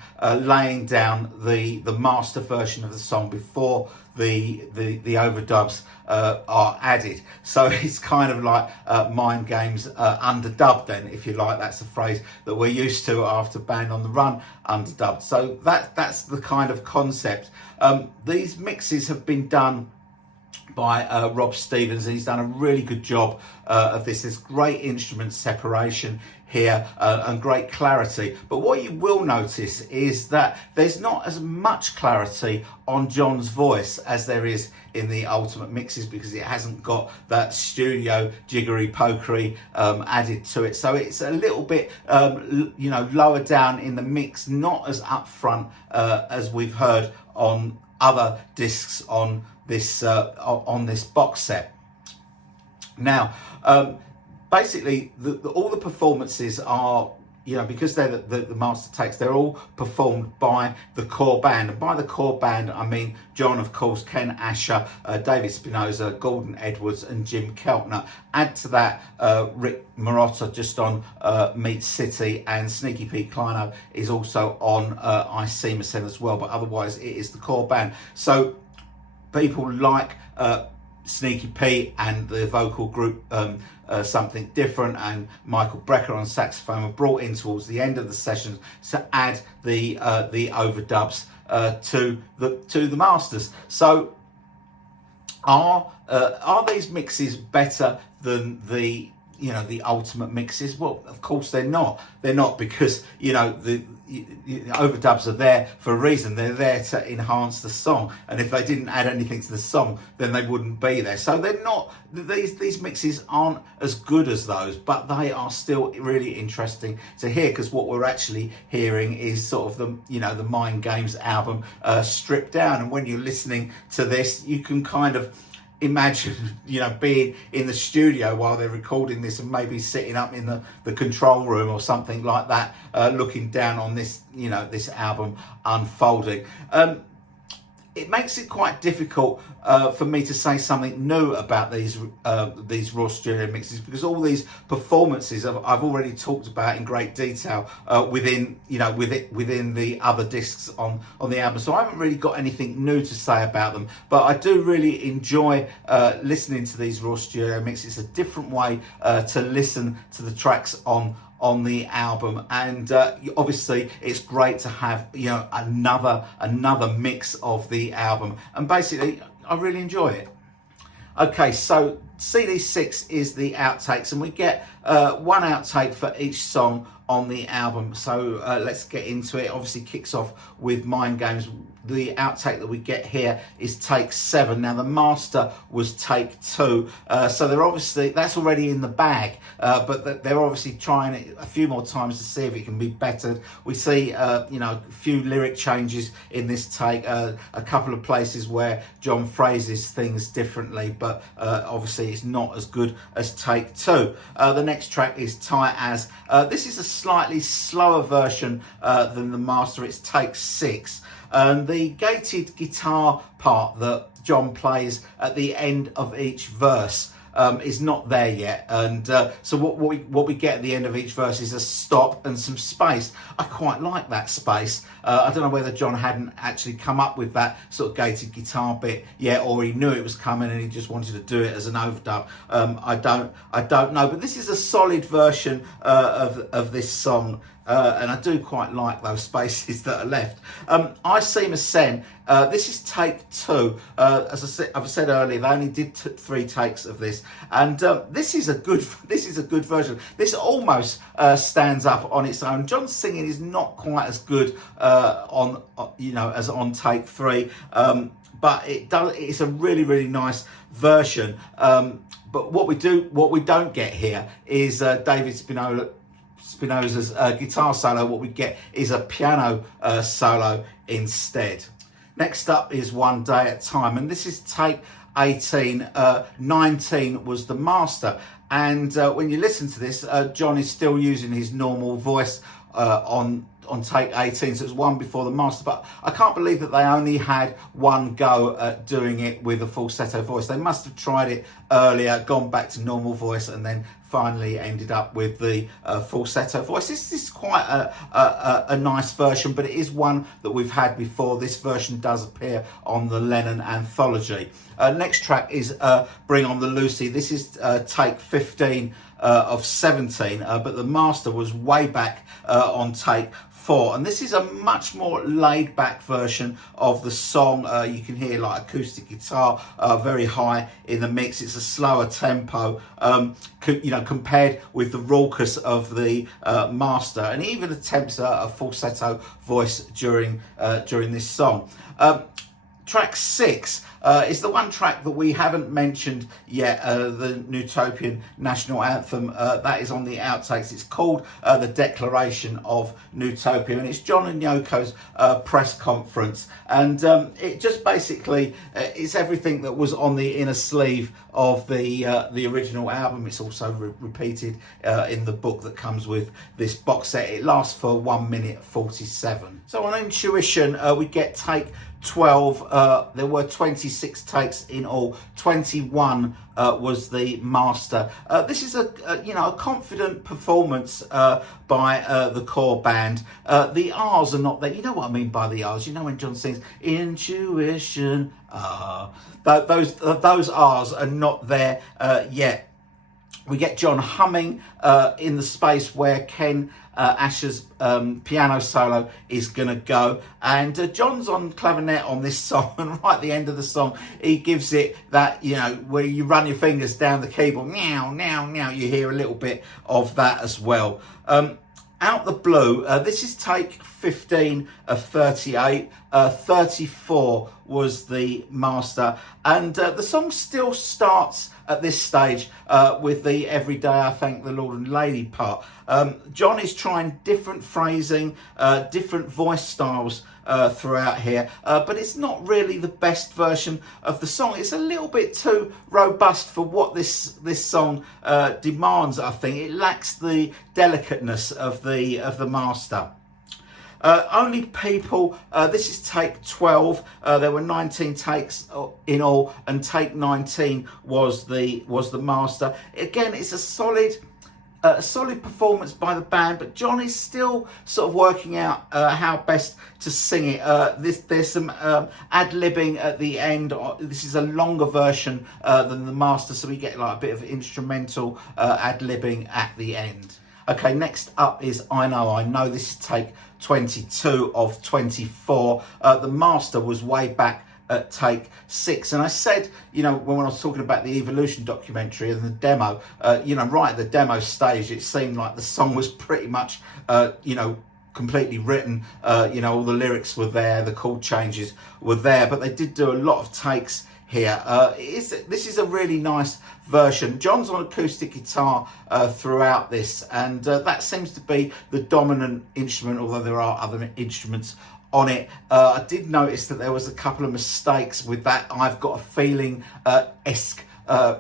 laying down the master version of the song before the overdubs are added. So it's kind of like Mind Games underdubbed then, if you like. That's a phrase that we're used to after Band on the Run underdubbed. So that's the kind of concept. These mixes have been done by Rob Stevens. He's done a really good job of this. There's great instrument separation here and great clarity, but what you will notice is that there's not as much clarity on John's voice as there is in the ultimate mixes, because it hasn't got that studio jiggery pokery added to it. So it's a little bit you know, lower down in the mix, not as upfront as we've heard on other discs on this box set. Now basically all the performances are, you know, because they're the master takes, they're all performed by the core band. And by the core band, I mean John, of course, Ken Asher, David Spinoza, Gordon Edwards and Jim Keltner. Add to that Rick Marotta just on Meat City, and Sneaky Pete Kleino is also on I See Myself as well, but otherwise it is the core band. So people like Sneaky Pete and the vocal group Something Different and Michael Brecker on saxophone were brought in towards the end of the session to add the overdubs to the masters. So are these mixes better than the, you know, the ultimate mixes? Well, of course they're not. They're not, because, you know, the overdubs are there for a reason. They're there to enhance the song, and if they didn't add anything to the song, then they wouldn't be there. So they're not, these mixes aren't as good as those, but they are still really interesting to hear, because what we're actually hearing is sort of the, you know, the Mind Games album stripped down. And when you're listening to this, you can kind of imagine, you know, being in the studio while they're recording this, and maybe sitting up in the control room or something like that, looking down on this, you know, this album unfolding. It makes it quite difficult for me to say something new about these raw studio mixes, because all these performances I've already talked about in great detail within, you know, within the other discs on the album. So I haven't really got anything new to say about them, but I do really enjoy listening to these raw studio mixes. It's a different way to listen to the tracks on the album, and obviously it's great to have, you know, another mix of the album, and basically I really enjoy it. Okay, so CD 6 is the outtakes, and we get one outtake for each song on the album. So let's get into it. Obviously kicks off with Mind Games. The outtake that we get here is take 7. Now the master was take 2, so they're obviously, that's already in the bag, but they're obviously trying it a few more times to see if it can be bettered. We see you know, a few lyric changes in this take, a couple of places where John phrases things differently, but obviously it's not as good as take 2. The next track is Tight As. This is a slightly slower version than the master. It's take 6. And the gated guitar part that John plays at the end of each verse is not there yet, and so what we get at the end of each verse is a stop and some space. I quite like that space. I don't know whether John hadn't actually come up with that sort of gated guitar bit yet, or he knew it was coming and he just wanted to do it as an overdub. I don't know, but this is a solid version of this song. And I do quite like those spaces that are left. I See Myself. This is take 2. As I've said earlier, they only did 3 takes of this, and this is a good version. This almost stands up on its own. John's singing is not quite as good on, you know, as on take 3. but it's a really nice version. But what we don't get here is David Spinoza's guitar solo. What we get is a piano solo instead. Next up is One Day at a Time, and this is take 18. 19 was the master, and when you listen to this, John is still using his normal voice on take 18, so it's one before the master. But I can't believe that they only had one go at doing it with a falsetto voice. They must have tried it earlier, gone back to normal voice, and then finally ended up with the falsetto voice. This is quite a nice version, but it is one that we've had before. This version does appear on the Lennon anthology. Next track is Bring On the Lucy. This is take 15 of 17, but the master was way back on take 4, and this is a much more laid back version of the song. You can hear like acoustic guitar very high in the mix. It's a slower tempo, compared with the raucous of the master, and he even attempts a falsetto voice during this song. Track 6 is the one track that we haven't mentioned yet, the Newtopian National Anthem. That is on the outtakes. It's called The Declaration of Newtopia, and it's John and Yoko's press conference. And it just basically, it's everything that was on the inner sleeve of the original album. It's also repeated in the book that comes with this box set. It lasts for 1 minute 47. So on Intuition, we get take 12. There were 26 takes in all. 21 was the master. This is a confident performance by the core band. The R's are not there. You know what I mean by the R's. You know when John sings Intuition. Those R's are not there yet. We get John humming in the space where Ken Asher's piano solo is going to go, and John's on clavinet on this song, and right at the end of the song he gives it that, where you run your fingers down the keyboard, meow, meow, meow. You hear a little bit of that as well. Out the Blue, this is take 15 of 38. 34 was the master, and the song still starts at this stage with the Every Day I Thank the Lord and Lady part. John is trying different phrasing, different voice styles throughout here, but it's not really the best version of the song. It's a little bit too robust for what this song demands. I think it lacks the delicateness of the master. Only People, this is take 12. There were 19 takes in all, and take 19 was the master. Again, it's a solid performance by the band, but John is still sort of working out how best to sing it. There's some ad-libbing at the end. This is a longer version than the master, so we get like a bit of instrumental ad-libbing at the end. Okay, next up is I Know. This is take 22 of 24. The master was way back at take 6, and I said, when I was talking about the Evolution documentary and the demo, right at the demo stage, it seemed like the song was pretty much completely written. All the lyrics were there, the chord changes were there, but they did do a lot of takes here. This is a really nice version. John's on acoustic guitar throughout this, and that seems to be the dominant instrument, although there are other instruments on it. I did notice that there was a couple of mistakes with that I've Got a Feeling esque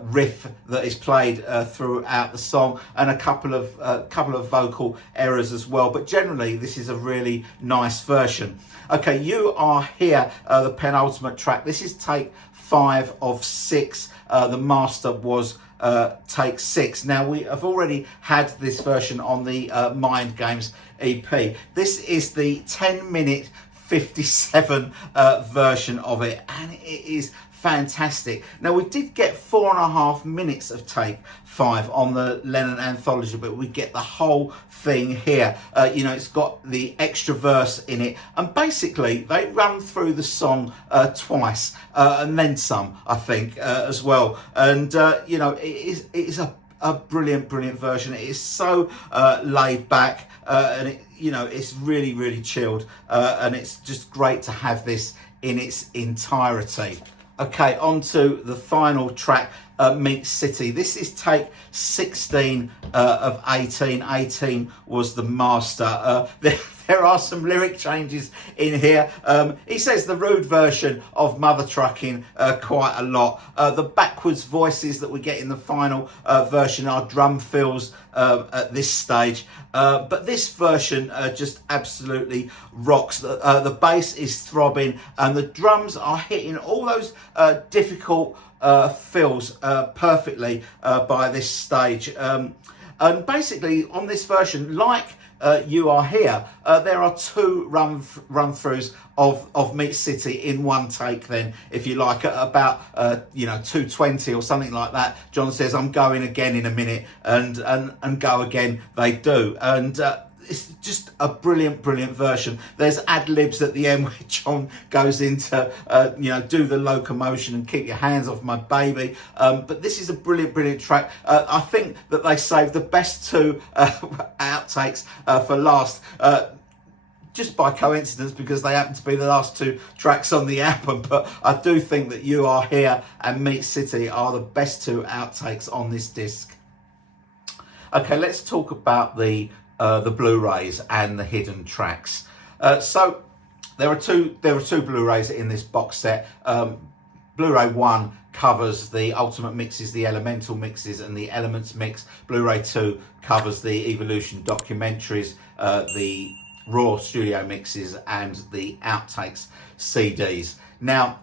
riff that is played throughout the song, and a couple of vocal errors as well, but generally this is a really nice version. Okay, You Are Here, the penultimate track. This is take 5 of 6. The master was take 6. Now, we have already had this version on the Mind Games EP. This is the 10-minute 57 version of it, and it is fantastic. Now, we did get 4.5 minutes of take 5 on the Lennon anthology, but we get the whole thing here. It's got the extra verse in it, and basically they run through the song twice and then some, I think, as well. And it is a brilliant version. It is so laid back, and it's really chilled, and it's just great to have this in its entirety. Okay, on to the final track, Meat City. This is take 16 of 18. 18 was the master. There are some lyric changes in here. He says the rude version of Mother Trucking quite a lot. The backwards voices that we get in the final version are drum fills at this stage. But this version just absolutely rocks. The bass is throbbing and the drums are hitting all those difficult fills perfectly by this stage. And basically on this version, like You Are Here, there are two run-throughs of Meat City in one take then, if you like, at about 2:20 or something like that. John says, I'm going again in a minute, and go again they do. And it's just a brilliant version. There's ad-libs at the end where John goes into do the locomotion and keep your hands off my baby. But this is a brilliant track. I think that they saved the best two outtakes for last, just by coincidence, because they happen to be the last two tracks on the album. But I do think that You Are Here and Meat City are the best two outtakes on this disc. Okay, let's talk about the Blu-rays and the hidden tracks. So there are two Blu-rays in this box set. Blu-ray 1 covers the Ultimate Mixes, the Elemental Mixes and the Elements Mix. Blu-ray 2 covers the Evolution documentaries, the Raw studio mixes and the Outtakes CDs. Now,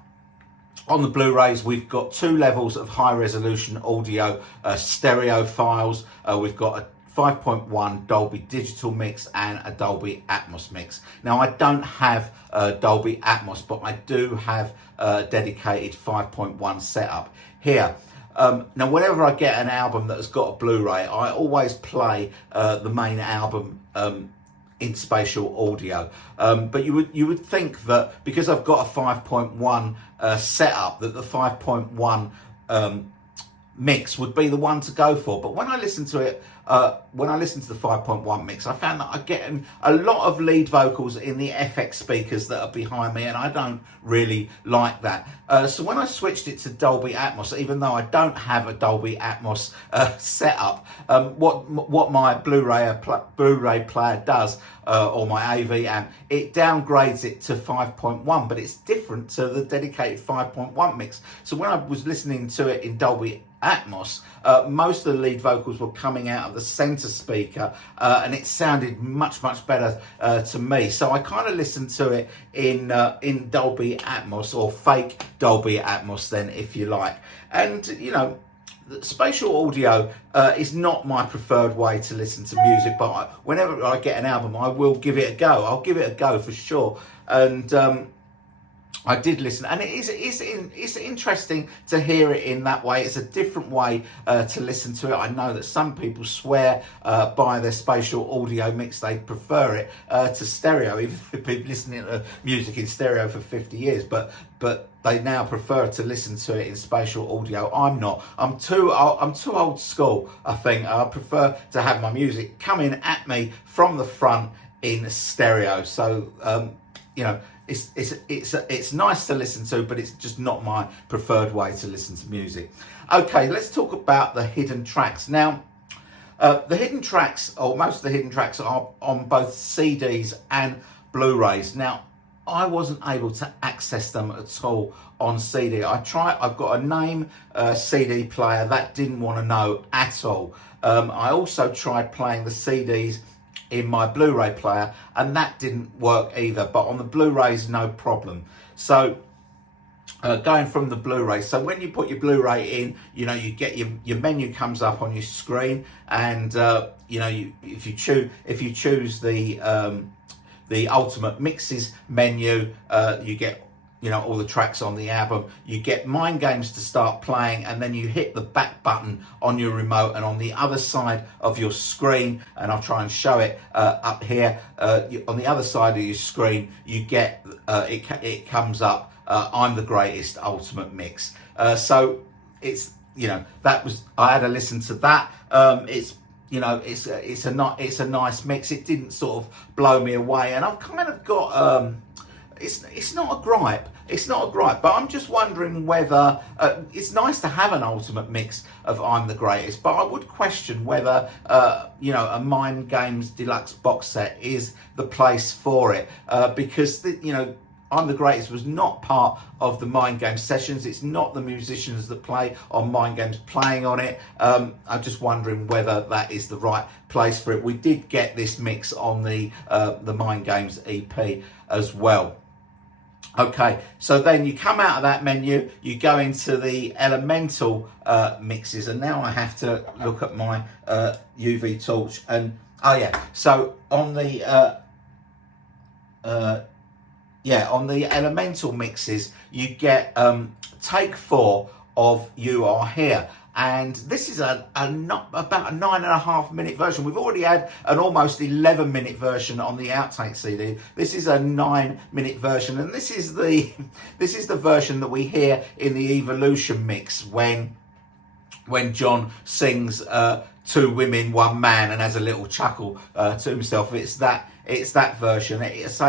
on the Blu-rays, we've got two levels of high resolution audio stereo files. We've got a 5.1 Dolby Digital mix and a Dolby Atmos mix. Now, I don't have Dolby Atmos, but I do have a dedicated 5.1 setup here. Now, whenever I get an album that has got a Blu-ray, I always play the main album in spatial audio. But you would think that because I've got a 5.1 setup, that the 5.1 mix would be the one to go for. But when I listen to it, when I listen to the 5.1 mix, I found that I get a lot of lead vocals in the FX speakers that are behind me, and I don't really like that. So when I switched it to Dolby Atmos, even though I don't have a Dolby Atmos setup, what my Blu-ray player does, or my AV amp, it downgrades it to 5.1, but it's different to the dedicated 5.1 mix. So when I was listening to it in Dolby Atmos, most of the lead vocals were coming out of the center speaker, and it sounded much better to me. So I kind of listened to it in Dolby Atmos, or fake Dolby Atmos then, if you like. And spatial audio is not my preferred way to listen to music, but whenever I get an album, I will give it a go. I'll give it a go for sure. And I did listen, and it's interesting to hear it in that way. It's a different way to listen to it. I know that some people swear by their spatial audio mix. They prefer it to stereo, even if they've been listening to music in stereo for 50 years. But they now prefer to listen to it in spatial audio. I'm not. I'm too old school, I think. I prefer to have my music coming at me from the front in stereo. So it's nice to listen to, but it's just not my preferred way to listen to music. Okay, let's talk about the hidden tracks. Now, the hidden tracks, or most of the hidden tracks, are on both CDs and Blu-rays. Now, I wasn't able to access them at all on CD. I've got a name CD player that didn't want to know at all. I also tried playing the CDs in my Blu-ray player, and that didn't work either. But on the Blu-rays, no problem. So going from the Blu-ray, so when you put your Blu-ray in, you get your menu comes up on your screen, and if you choose the Ultimate Mixes menu, you get all the tracks on the album. You get Mind Games to start playing, and then you hit the back button on your remote, and on the other side of your screen, and I'll try and show it up here, on the other side of your screen, you get it comes up, I'm the Greatest Ultimate Mix. So it's I had to listen to that. It's a nice mix. It didn't sort of blow me away, and I've kind of got it's not a gripe. It's not a gripe, but I'm just wondering whether it's nice to have an ultimate mix of I'm the Greatest, but I would question whether you know, a Mind Games Deluxe box set is the place for it, because you know, I'm the Greatest was not part of the Mind Games sessions. It's not the musicians that play on Mind Games playing on it. I'm just wondering whether that is the right place for it. We did get this mix on the Mind Games EP as well. Okay, so then you come out of that menu, you go into the elemental mixes, and now I have to look at my UV torch, and oh yeah, so on the on the elemental mixes, you get take 4 of You Are Here. And this is about a 9.5 minute version. We've already had an almost 11 minute version on the Outtakes CD. This is a 9-minute version, and this is the version that we hear in the Evolution mix when John sings 2 women, 1 man, and has a little chuckle to himself. It's that version. It's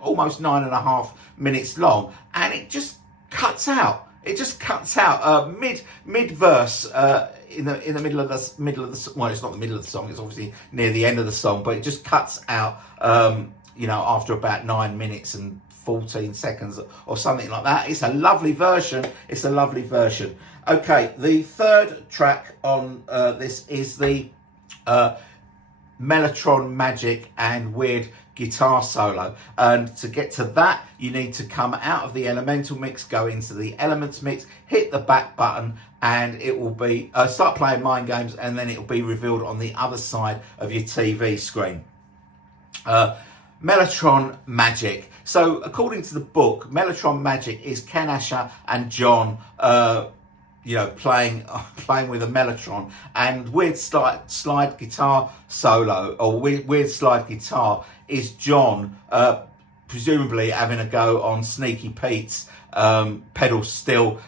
almost 9.5 minutes long, and it just cuts out. It just cuts out mid verse in the middle of the well, it's not the middle of the song. It's obviously near the end of the song, but it just cuts out. You know, after about 9 minutes and 14 seconds or something like that. It's a lovely version. It's a lovely version. Okay, the third track on this is the Mellotron Magic and Weird guitar solo, and to get to that you need to come out of the elemental mix, go into the elements mix, hit the back button, and it will be start playing Mind Games, and then it will be revealed on the other side of your TV screen. Mellotron Magic. So according to the book, Mellotron Magic is Ken Asher and John you know, playing with a mellotron, and Weird slide guitar solo, or weird slide guitar, is John presumably having a go on Sneaky Pete's pedal steel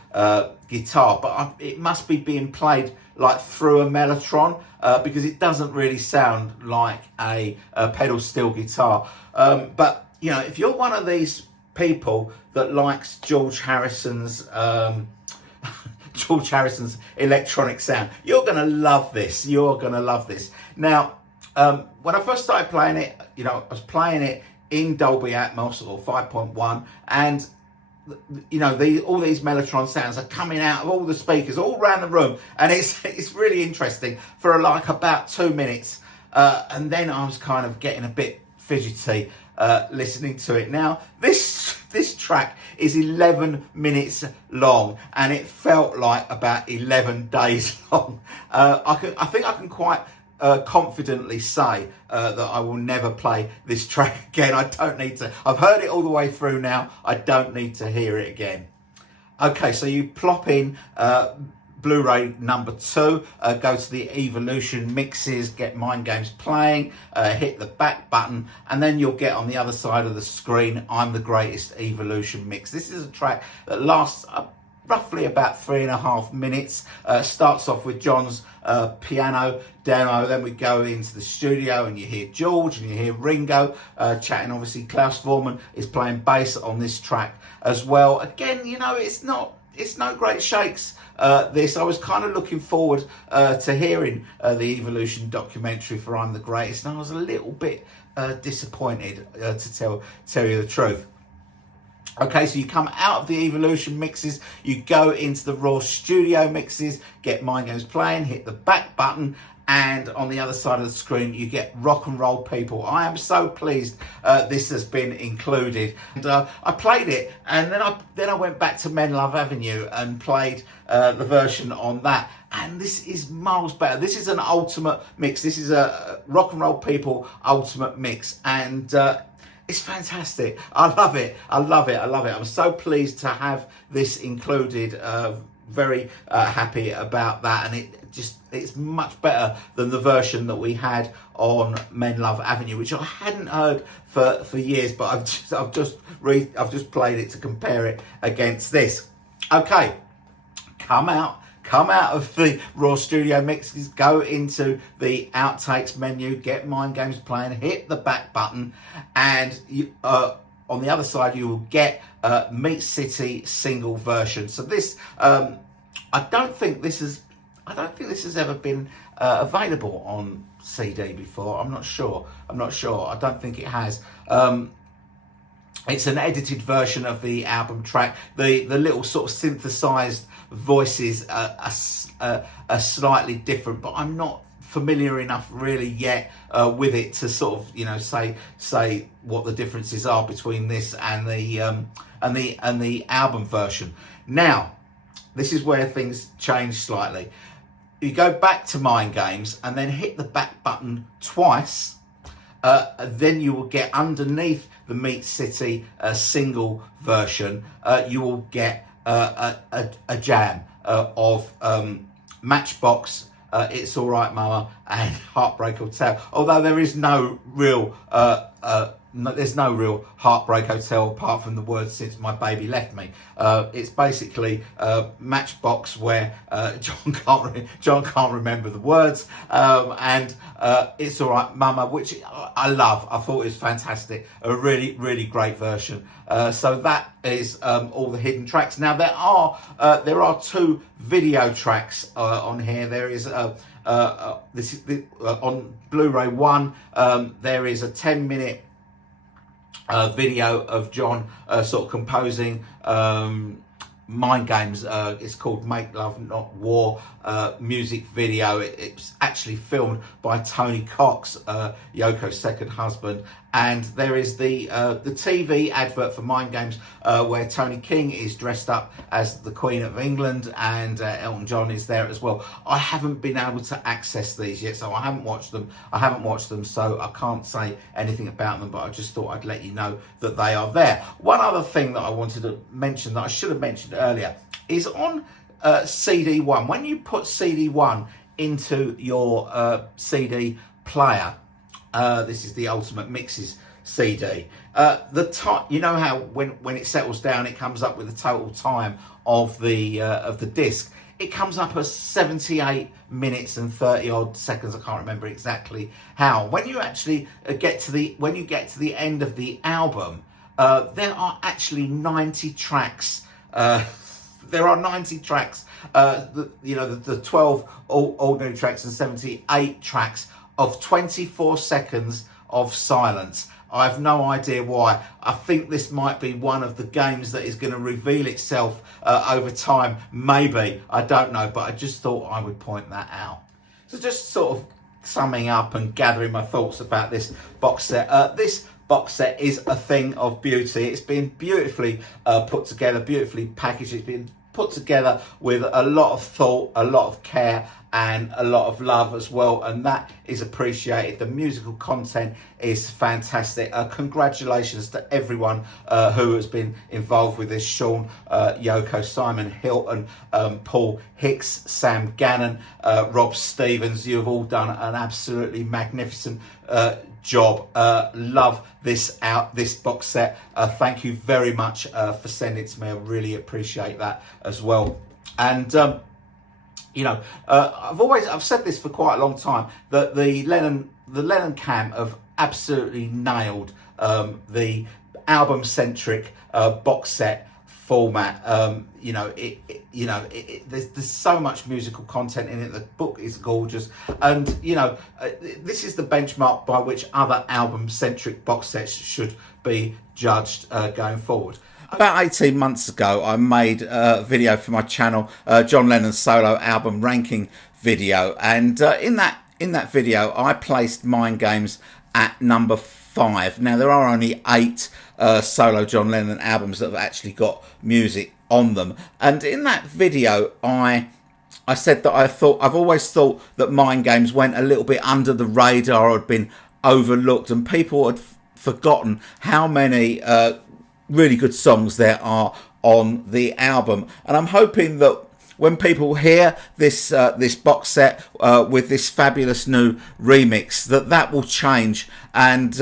guitar, but it must be being played like through a mellotron, because it doesn't really sound like a pedal steel guitar. But you know, if you're one of these people that likes George Harrison's electronic sound, you're going to love this. You're going to love this. Now, when I first started playing it, you know, I was playing it in Dolby Atmos or 5.1, and you know, all these mellotron sounds are coming out of all the speakers all around the room, and it's really interesting for like about 2 minutes, and then I was kind of getting a bit fidgety listening to it. Now this track is 11 minutes long, and it felt like about 11 days long. I think I can quite confidently say that I will never play this track again. I don't need to. I've heard it all the way through now. I don't need to hear it again. Okay, so you plop in Blu-ray number 2, go to the Evolution mixes, get Mind Games playing, hit the back button, and then you'll get on the other side of the screen I'm the Greatest Evolution mix. This is a track that lasts roughly about 3.5 minutes. Starts off with John's piano demo, then we go into the studio and you hear George and you hear Ringo chatting. Obviously Klaus Voormann is playing bass on this track as well. Again, you know, it's no great shakes. This, I was kind of looking forward to hearing the Evolution documentary for I'm the Greatest, and I was a little bit disappointed, to tell you the truth. Okay, so you come out of the Evolution mixes, you go into the Raw Studio mixes, get Mind Games playing, hit the back button, and on the other side of the screen you get Rock and Roll People. I am so pleased this has been included. And I played it, and then I went back to Men Love Avenue and played the version on that, and this is miles better. This is an ultimate mix. This is a Rock and Roll People ultimate mix, and it's fantastic. I love it. I love it. I love it. I'm so pleased to have this included. Very happy about that, and it's much better than the version that we had on Men Love Avenue, which I hadn't heard for years, but I've just played it to compare it against this. Okay, come out of the Raw Studio mixes, go into the Outtakes menu, get Mind Games playing, hit the back button, and on the other side you will get Meat City single version. So this, I don't think this has ever been available on CD before. I'm not sure. I don't think it has. It's an edited version of the album track. The little sort of synthesized voices are slightly different, but I'm not familiar enough really yet with it to sort of, you know, say what the differences are between this and the album version. Now, this is where things change slightly. You go back to Mind Games and then hit the back button twice. Then you will get underneath the Meat City single version, you will get a jam of Matchbox, It's Alright Mama, and Heartbreak Hotel. Although there is no real there's no real Heartbreak Hotel apart from the words "Since My Baby Left Me." It's basically Matchbox, where John can't remember the words, and "It's Alright Mama," which I love. I thought it was fantastic, a really great version. So that is all the hidden tracks. Now there are two video tracks on here. There is this is on Blu-ray 1. There is a 10-minute video of John sort of composing Mind Games. It's called Make Love Not War music video. It's actually filmed by Tony Cox, Yoko's second husband. And there is the TV advert for Mind Games where Tony King is dressed up as the Queen of England, and Elton John is there as well. I haven't been able to access these yet, so I haven't watched them, so I can't say anything about them, but I just thought I'd let you know that they are there. One other thing that I wanted to mention that I should have mentioned earlier is on CD1. When you put CD1 into your CD player, this is the Ultimate Mixes CD. You know how when it settles down, it comes up with the total time of the disc. It comes up as 78 minutes and 30 odd seconds. I can't remember exactly how. When you actually get to the end of the album, there are actually 90 tracks. There are 90 tracks. The 12 ordinary tracks and 78 tracks of 24 seconds of silence. I have no idea why. I think this might be one of the games that is going to reveal itself over time. Maybe, I don't know, but I just thought I would point that out. So just sort of summing up and gathering my thoughts about this box set. This box set is a thing of beauty. It's been beautifully put together, beautifully packaged. It's been put together with a lot of thought, a lot of care, and a lot of love as well, and that is appreciated. The musical content is fantastic. Congratulations to everyone who has been involved with this: Sean, Yoko, Simon Hilton, Paul Hicks, Sam Gannon, Rob Stevens. You have all done an absolutely magnificent job. Love this box set. Thank you very much for sending it to me. I really appreciate that as well. And I've said this for quite a long time, that the Lennon camp have absolutely nailed the album-centric box set format. There's so much musical content in it. The book is gorgeous, and this is the benchmark by which other album-centric box sets should be judged going forward. About 18 months ago, I made a video for my channel, John Lennon's solo album ranking video, and in that video, I placed Mind Games at number 5. Now there are only 8 solo John Lennon albums that have actually got music on them, and in that video, I said that I've always thought that Mind Games went a little bit under the radar, or had been overlooked, and people had forgotten how many really good songs there are on the album. And I'm hoping that when people hear this box set with this fabulous new remix, that will change, and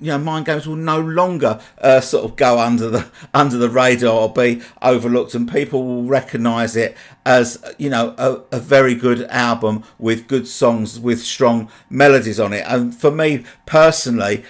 Mind Games will no longer sort of go under the radar or be overlooked, and people will recognise it as a very good album with good songs with strong melodies on it. And for me personally,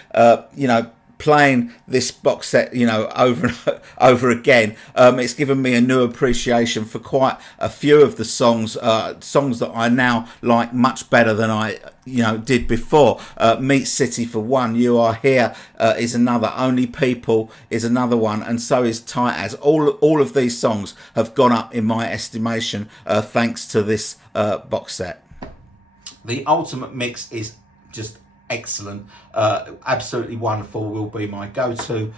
playing this box set, you know, over and over again, it's given me a new appreciation for quite a few of the songs that I now like much better than I, you know, did before. Meat City for one, You Are Here is another, Only People is another one, and so is Tight As. All of these songs have gone up in my estimation thanks to this box set. The Ultimate Mix is just excellent, absolutely wonderful, will be my go-to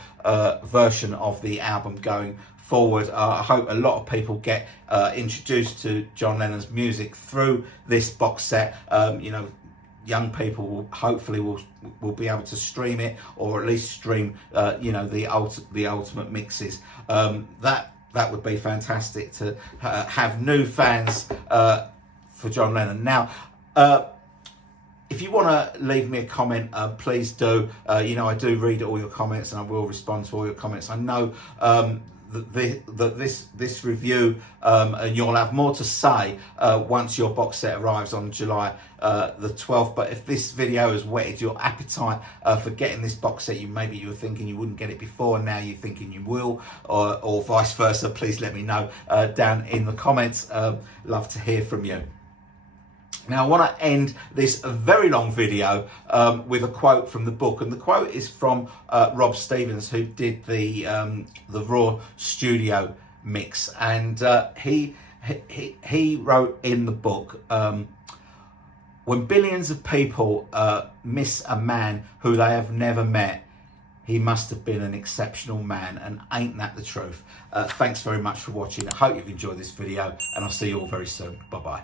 version of the album going forward. I hope a lot of people get introduced to John Lennon's music through this box set. You know, young people will hopefully will be able to stream it, or at least stream you know, the ultimate mixes. That would be fantastic to have new fans for John Lennon. Now, if you want to leave me a comment, please do. You know, I do read all your comments, and I will respond to all your comments. I know that this review, and you'll have more to say once your box set arrives on July the 12th. But if this video has whetted your appetite for getting this box set, maybe you were thinking you wouldn't get it before, and now you're thinking you will, or vice versa, please let me know down in the comments. Love to hear from you. Now, I want to end this very long video with a quote from the book, and the quote is from Rob Stevens, who did the Raw studio mix, and he wrote in the book, when billions of people miss a man who they have never met, he must have been an exceptional man, and ain't that the truth? Thanks very much for watching. I hope you've enjoyed this video, and I'll see you all very soon. Bye bye.